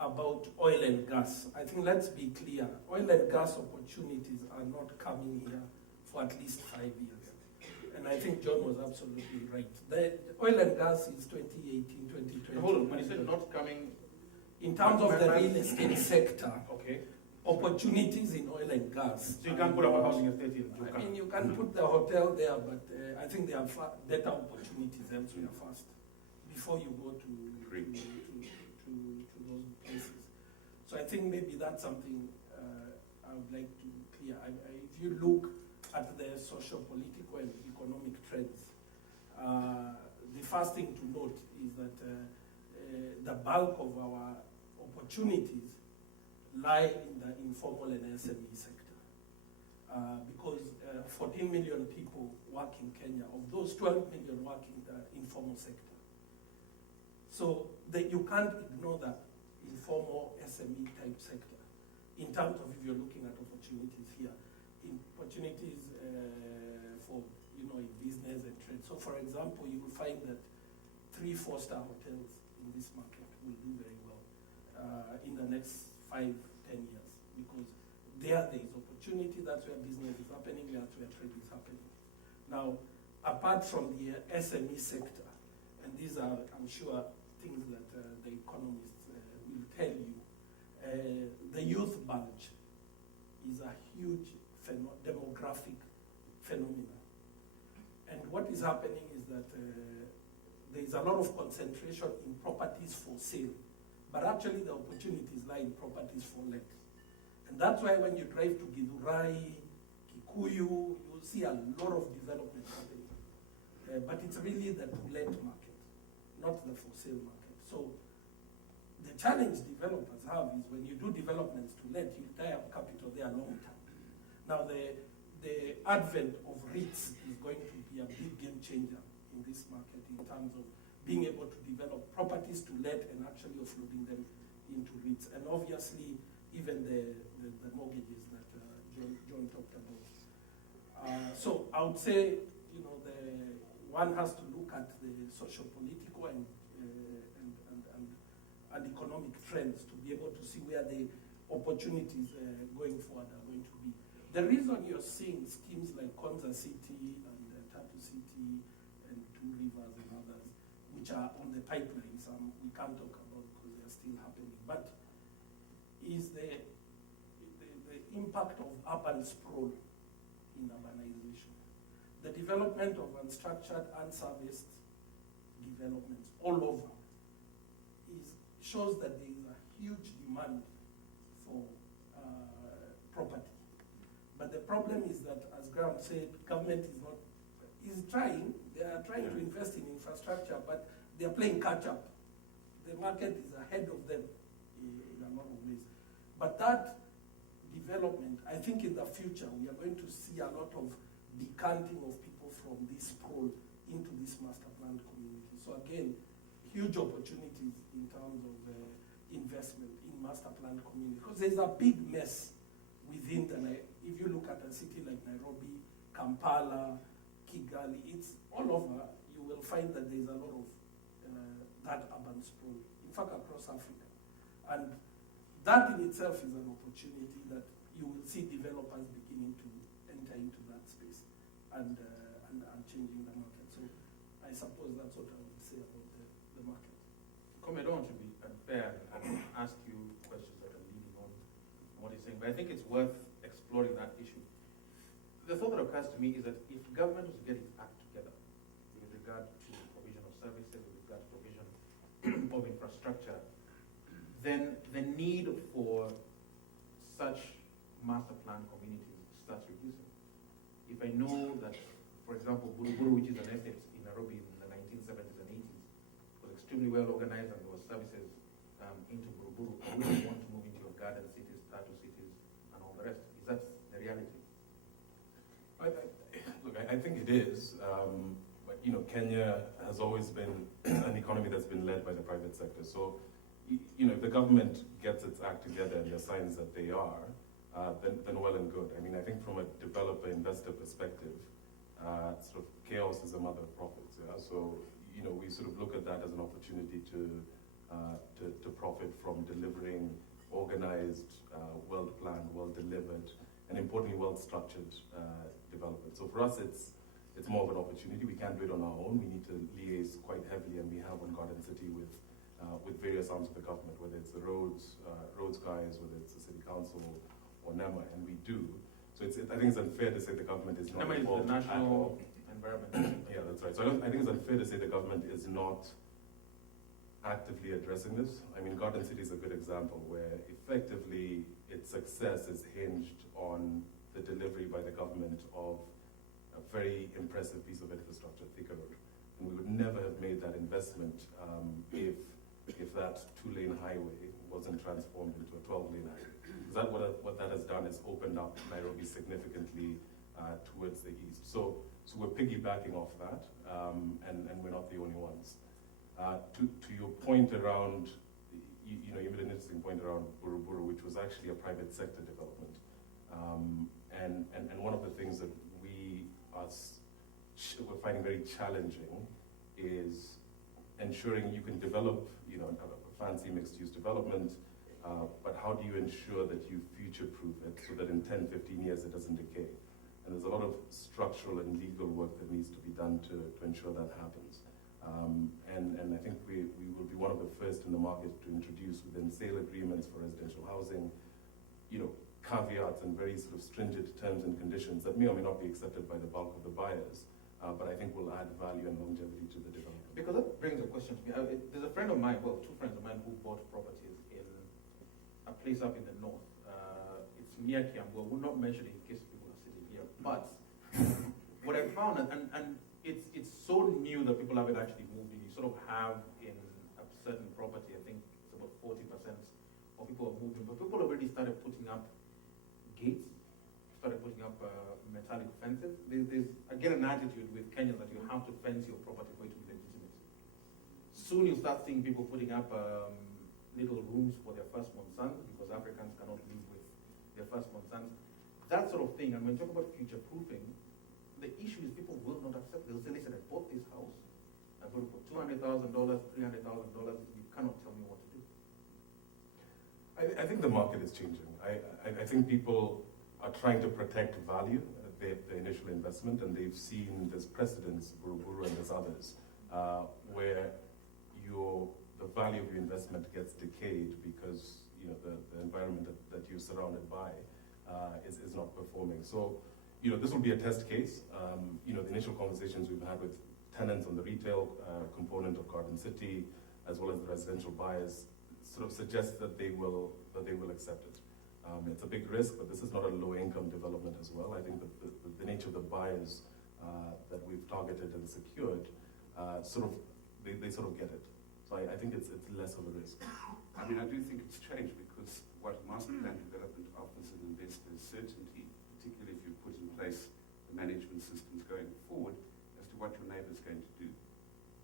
about oil and gas. I think let's be clear, oil and gas opportunities are not coming here for at least 5 years. And I think John was absolutely right. The oil and gas is 2018, 2020. Hold on, when you said not coming... In terms of the real estate sector, okay, opportunities in oil and gas. So you can't put up a housing estate in I mean, you can put the hotel there, but I think there are better opportunities elsewhere first, before you go to those places. So I think maybe that's something I would like to clear. If you look at the socio-political and economic trends, the first thing to note is that the bulk of our opportunities lie in the informal and SME sector. because 14 million people work in Kenya. Of those, 12 million work in the informal sector. So you can't ignore the informal SME type sector in terms of if you're looking at opportunities here. In opportunities for, in business and trade. So for example, you will find that 3 4-star hotels in this market will do very well in the next 5-10 years, because there is opportunity, that's where business is happening, that's where trade is happening. Now, apart from the SME sector, and these are, I'm sure, things that the economists will tell you, the youth bulge is a huge demographic phenomenon. And what is happening is that there is a lot of concentration in properties for sale, but actually the opportunities lie in properties for let. And that's why when you drive to Githurai, Kikuyu, you'll see a lot of development happening. But it's really the to-let market, not the for-sale market. So the challenge developers have is when you do developments to let, you tie up capital there long term. Now the advent of REITs is going to be a big game changer in this market in terms of being able to develop properties to let and actually offloading them into REITs. And obviously, even the mortgages that John talked about. So I would say, one has to look at the socio-political and economic trends to be able to see where the opportunities going forward are going to be. The reason you're seeing schemes like Konza City and Tatu City and Two Rivers and others, which are on the pipeline, some we can't talk about because they're still happening, but is the impact of urban sprawl in urbanization. The development of unstructured, unserviced developments all over shows that there is a huge demand for property. But the problem is that, as Graham said, government is trying, they are trying to invest in infrastructure, but they are playing catch up. The market is ahead of them in a lot of ways. But that development, I think in the future, we are going to see a lot of decanting of people from this sprawl into this master planned community. So again, huge opportunities in terms of investment in master planned community, because there's a big mess within if you look at a city like Nairobi, Kampala, Kigali, it's all over, you will find that there's a lot of that urban sprawl, in fact across Africa. And that in itself is an opportunity that you will see developers beginning to enter into that space and changing the market. So I suppose that's what I would say about the market. I don't want to be unfair and ask you questions that are leading on what you're saying, but I think it's worth exploring that issue. The thought that occurs to me is that if government was to get its act together with regard to provision of services, with regard to provision of infrastructure, then the need for such master plan communities starts reducing. If I know that, for example, Buruburu, which is an estate in Nairobi in the 1970s and 80s, was extremely well organized and there was services into Buruburu, I wouldn't want to move into your garden cities, Tatu cities, and all the rest. Is that the reality? Look, I think it is. But Kenya has always been an economy that's been led by the private sector. So, if the government gets its act together, and there are signs that they are, then well and good. I mean, I think from a developer-investor perspective, sort of chaos is the mother of profits. Yeah? So, we sort of look at that as an opportunity to profit from delivering organized, well-planned, well-delivered, and importantly, well-structured development. So for us, it's more of an opportunity. We can't do it on our own. We need to liaise quite heavily, and we have on Garden City with various arms of the government, whether it's the roads guys, whether it's the city council or NEMA, and we do. So I think it's unfair to say the government is not NEMA involved is the at all. National Environment. Yeah, that's right. So I think it's unfair to say the government is not actively addressing this. I mean, Garden City is a good example where effectively its success is hinged on the delivery by the government of a very impressive piece of infrastructure, Thika Road. And we would never have made that investment if that 2-lane highway wasn't transformed into a 12-lane highway. because what that has done is opened up Nairobi significantly towards the east. So we're piggybacking off that, and we're not the only ones. To your point around, you made an interesting point around Buruburu, which was actually a private sector development. And one of the things that we're finding very challenging is ensuring you can develop, a fancy mixed-use development, but how do you ensure that you future-proof it so that in 10, 15 years it doesn't decay? And there's a lot of structural and legal work that needs to be done to ensure that happens. And I think we will be one of the first in the market to introduce within sale agreements for residential housing, caveats and very sort of stringent terms and conditions that may or may not be accepted by the bulk of the buyers, but I think will add value and longevity to the development. Because that brings a question to me. There's a friend of mine, well, two friends of mine who bought properties in a place up in the north. It's near Kiambu. I will not mention it in case people are sitting here. But what I found, and it's so new that people haven't actually moved in. You sort of have in a certain property, I think it's about 40% of people have moved in, but people already started putting up gates, started putting up metallic fences. There's again an attitude with Kenyans that you have to fence your property for it to be legitimate. Soon you start seeing people putting up little rooms for their firstborn sons because Africans cannot live with their firstborn sons. That sort of thing. And when you talk about future proofing, the issue is people will not accept. They'll say, listen, I bought this house. I'm going to put $200,000, $300,000. You cannot tell me what to do. I think the market is changing. I think people are trying to protect value, their initial investment, and they've seen this precedence, Buruburu and there's others, where the value of your investment gets decayed because the environment that you're surrounded by is not performing. So, this will be a test case. The initial conversations we've had with tenants on the retail component of Garden City, as well as the residential buyers, sort of suggest that they will accept it. It's a big risk, but this is not a low-income development as well. I think that the nature of the buyers that we've targeted and secured, they sort of get it. So I think it's less of a risk. I mean, I do think it's changed because what master plan development offers an investor is certainty, particularly if you put in place the management systems going forward as to what your neighbour's going to do.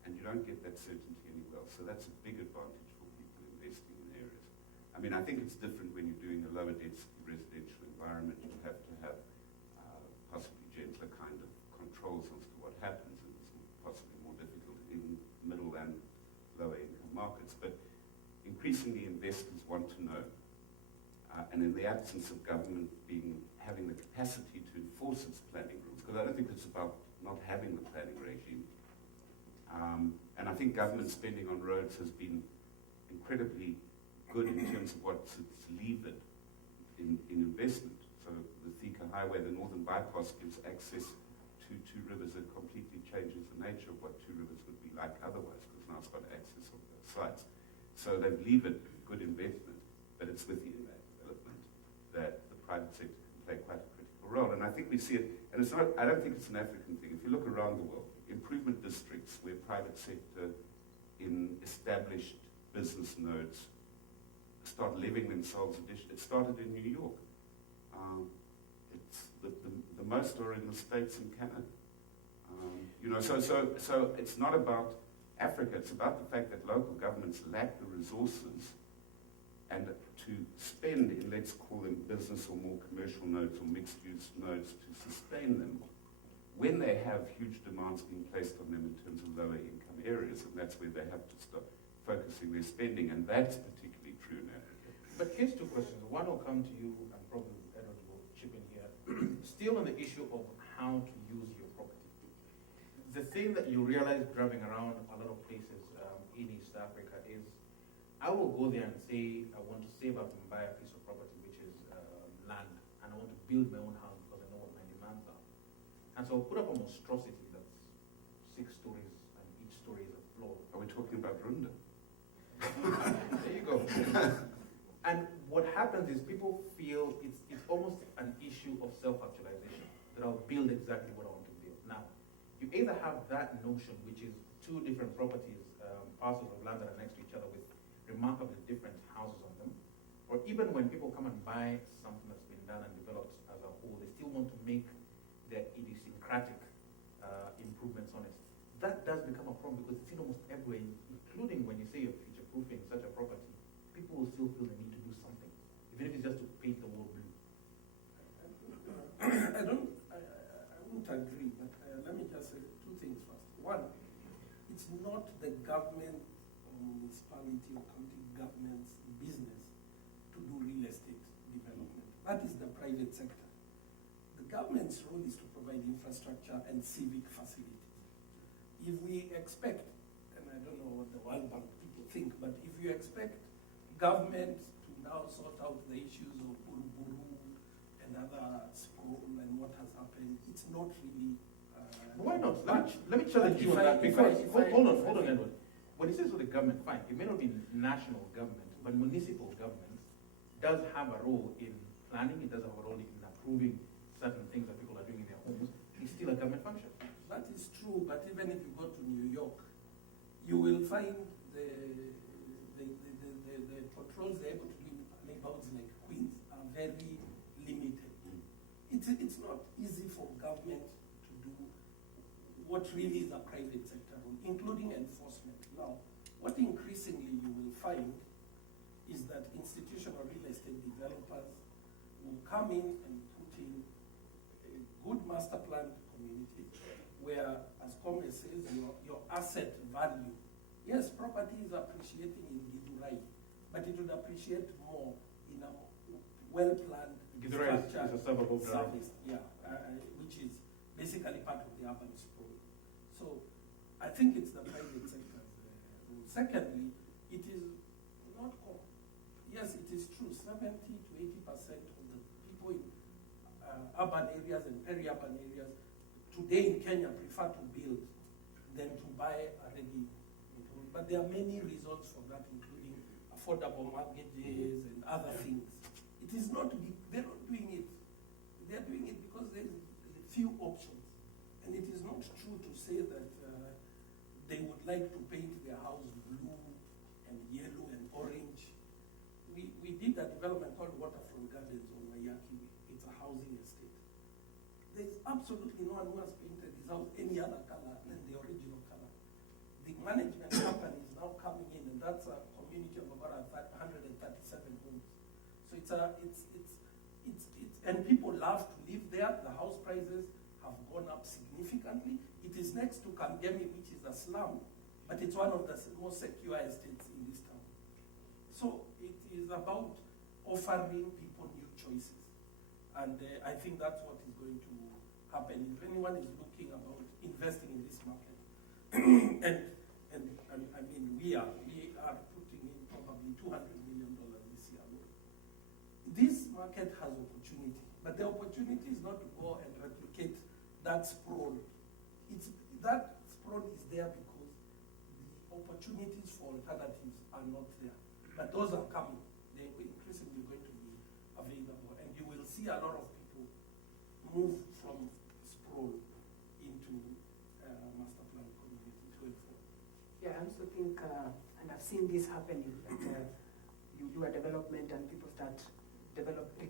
And you don't get that certainty anywhere else. So that's a big advantage for people investing in areas. I mean, I think it's different when you're doing a lower density residential environment. You have to have possibly gentler kind of controls as to what happens, and it's possibly more difficult in middle and lower income markets. But increasingly investors want to know, and in the absence of government having the capacity to enforce its planning rules, because I don't think it's about not having the planning regime. And I think government spending on roads has been incredibly good in terms of what's levered in investment. So the Thika Highway, the Northern Bypass, gives access to two rivers that completely changes the nature of what two rivers would be like otherwise, because now it's got access on both sides. So they've levered good investment, but it's within that development that the private sector can play quite a critical role. And I think we see it, and it's not, I don't think it's an African thing. If you look around the world, improvement districts where private sector in established business nodes start living themselves. It started in New York. It's the most are in the States and Canada. So it's not about Africa. It's about the fact that local governments lack the resources and to spend in, let's call them business or more commercial nodes or mixed-use nodes to sustain them when they have huge demands being placed on them in terms of lower income areas, and that's where they have to start focusing their spending, and that's particularly true in Africa. But here's two questions. One will come to you, and probably Edward will chip in here. Still on the issue of how to use your property. The thing that you realize driving around a lot of places in East Africa is, I will go there and say, I want to save up and buy a piece of property, which is land, and I want to build my own house because I know what my demands are. And so I'll put up a monstrosity that's 6 stories, and each story is a floor. Are we talking about Runda? There you go. And what happens is people feel it's almost an issue of self-actualization, that I'll build exactly what I want to build. Now, you either have that notion, which is 2 different properties, parcels of land that are next to each other with remarkably different houses on them, or even when people come and buy something that's been done and developed as a whole, they still want to make their idiosyncratic improvements on it. That does become a problem because it's in almost everywhere, including when you say you're future-proofing such a property, people will still feel the need to do something, even if it's just to paint the wall blue. I wouldn't agree, but let me just say two things first. One, it's not the government or municipality or county government's business to do real estate development. That is the private sector. The government's role is to provide infrastructure and civic facilities. If we expect, and I don't know what the World Bank people think, but if you expect government to now sort out the issues of Buruburu and other sprawl and what has happened, it's not really. Why not? Let me challenge you on that because hold on, Edward. When it says for the government, fine. It may not be national government, but municipal government does have a role in planning. It does have a role in approving certain things that people are doing in their homes. It's still a government function. That is true, but even if you go to New York, you will find the controls they're able to do in neighborhoods like Queens are very limited. It's not easy for government to do what really is a private sector role, including enforcement. Now, what increasingly you will find is that institutional real estate developers will come in and put in a good master plan community where, as Comrade says, your asset value. Yes, property is appreciating in Githurai, but it would appreciate more in a well-planned Githurai is a suburb of Githurai. service, which is basically part of the urban sprawl. So I think it's the private sector's role. Secondly, it is not, yes, it is true, 70 to 80% of the people in urban areas and peri-urban areas today in Kenya prefer to build than to buy a ready. But there are many reasons for that, including affordable mortgages and other things. It is not, they're not doing it. They're doing it because there's few options. And it is not true to say that they would like to paint their house blue and yellow and orange. We did a development called Waterfront Gardens on Waiyaki. It's a housing estate. There's absolutely no one who has painted his house any other color than the original color. The management company is now coming in, and that's a community of about 137 homes. So and people love to live there. The house prices have gone up significantly. It is next to Kangemi, which is a slum, but it's one of the most secure estates in this town. So it is about offering people new choices. And I think that's what is going to happen. If anyone is looking about investing in this market, and I mean, we are putting in probably $200 million this year. This market has opportunity, but the opportunity is not to go and replicate that sprawl. That sprawl is there because the opportunities for alternatives are not there. But those are coming. They're increasingly going to be available, and you will see a lot of people move from sprawl into master plan community going forward. Yeah, I also think, and I've seen this happening, that you do a development and people start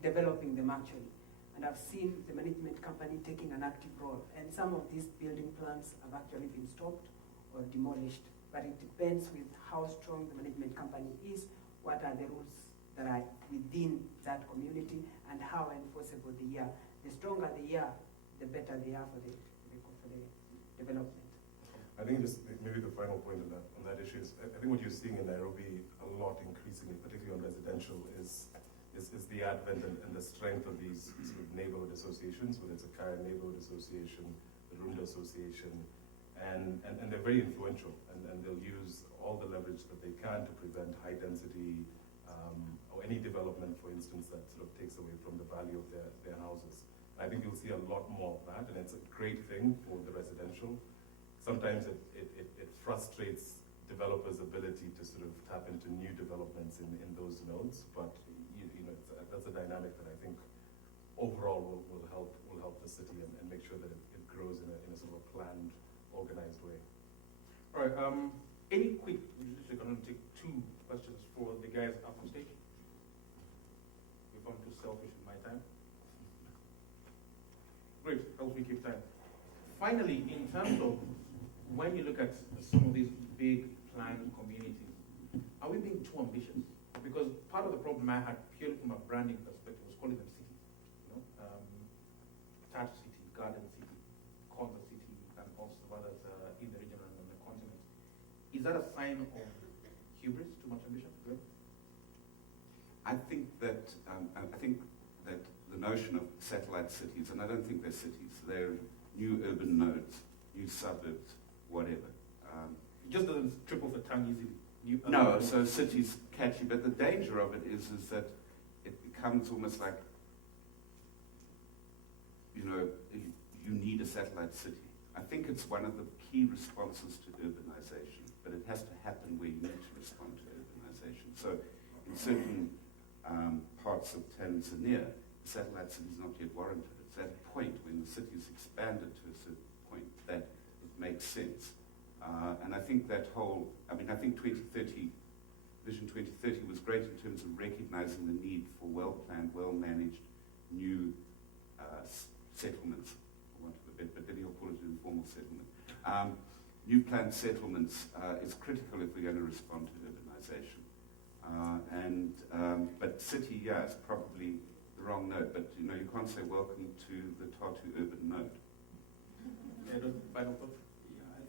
developing them actually. And I've seen the management company taking an active role, and some of these building plans have actually been stopped or demolished. But it depends with how strong the management company is, what are the rules that are within that community, and how enforceable they are. The stronger they are, the better they are for the development. I think just maybe the final point on that issue is, I think what you're seeing in Nairobi a lot increasingly, particularly on residential, is the advent and the strength of these sort of neighborhood associations, whether it's a Kaya Neighborhood Association, the Runda Association, and they're very influential, and they'll use all the leverage that they can to prevent high density or any development, for instance, that sort of takes away from the value of their houses. And I think you'll see a lot more of that, and it's a great thing for the residential. Sometimes it frustrates developers' ability to sort of tap into new developments in those nodes, but that's a dynamic that I think overall will help the city and make sure that it grows in a sort of planned, organized way. All right. Any quick? We're going to take two questions for the guys up on stage. finally, in terms of when you look at some of these big planned communities, are we being too ambitious? Because part of the problem I had purely from a branding perspective was calling them cities. Touch City, Garden City, Congo City, and also others in the region and on the continent. Is that a sign of hubris, too much ambition? Greg? I think that the notion of satellite cities, and I don't think they're cities, they're new urban nodes, new suburbs, whatever. It just doesn't trip off the tongue easily. No, so cities catchy, but the danger of it is that it becomes almost like, you need a satellite city. I think it's one of the key responses to urbanization, but it has to happen where you need to respond to urbanization. So in certain parts of Tanzania, the satellite city is not yet warranted. It's at a point when the city is expanded to a certain point that it makes sense. And I think I think 2030, Vision 2030 was great in terms of recognizing the need for well-planned, well-managed new settlements, for want of a better, but then you'll call it an informal settlement. New planned settlements is critical if we're going to respond to urbanization. But city, is probably the wrong node, but you can't say welcome to the Tartu urban node. Yeah, I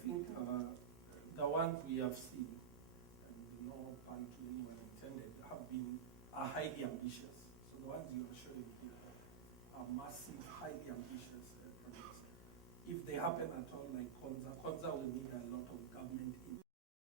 think the ones we have seen, and no pun to anyone intended, are highly ambitious. So the ones you are showing here are massive, highly ambitious projects. If they happen at all, like Konza will need a lot of government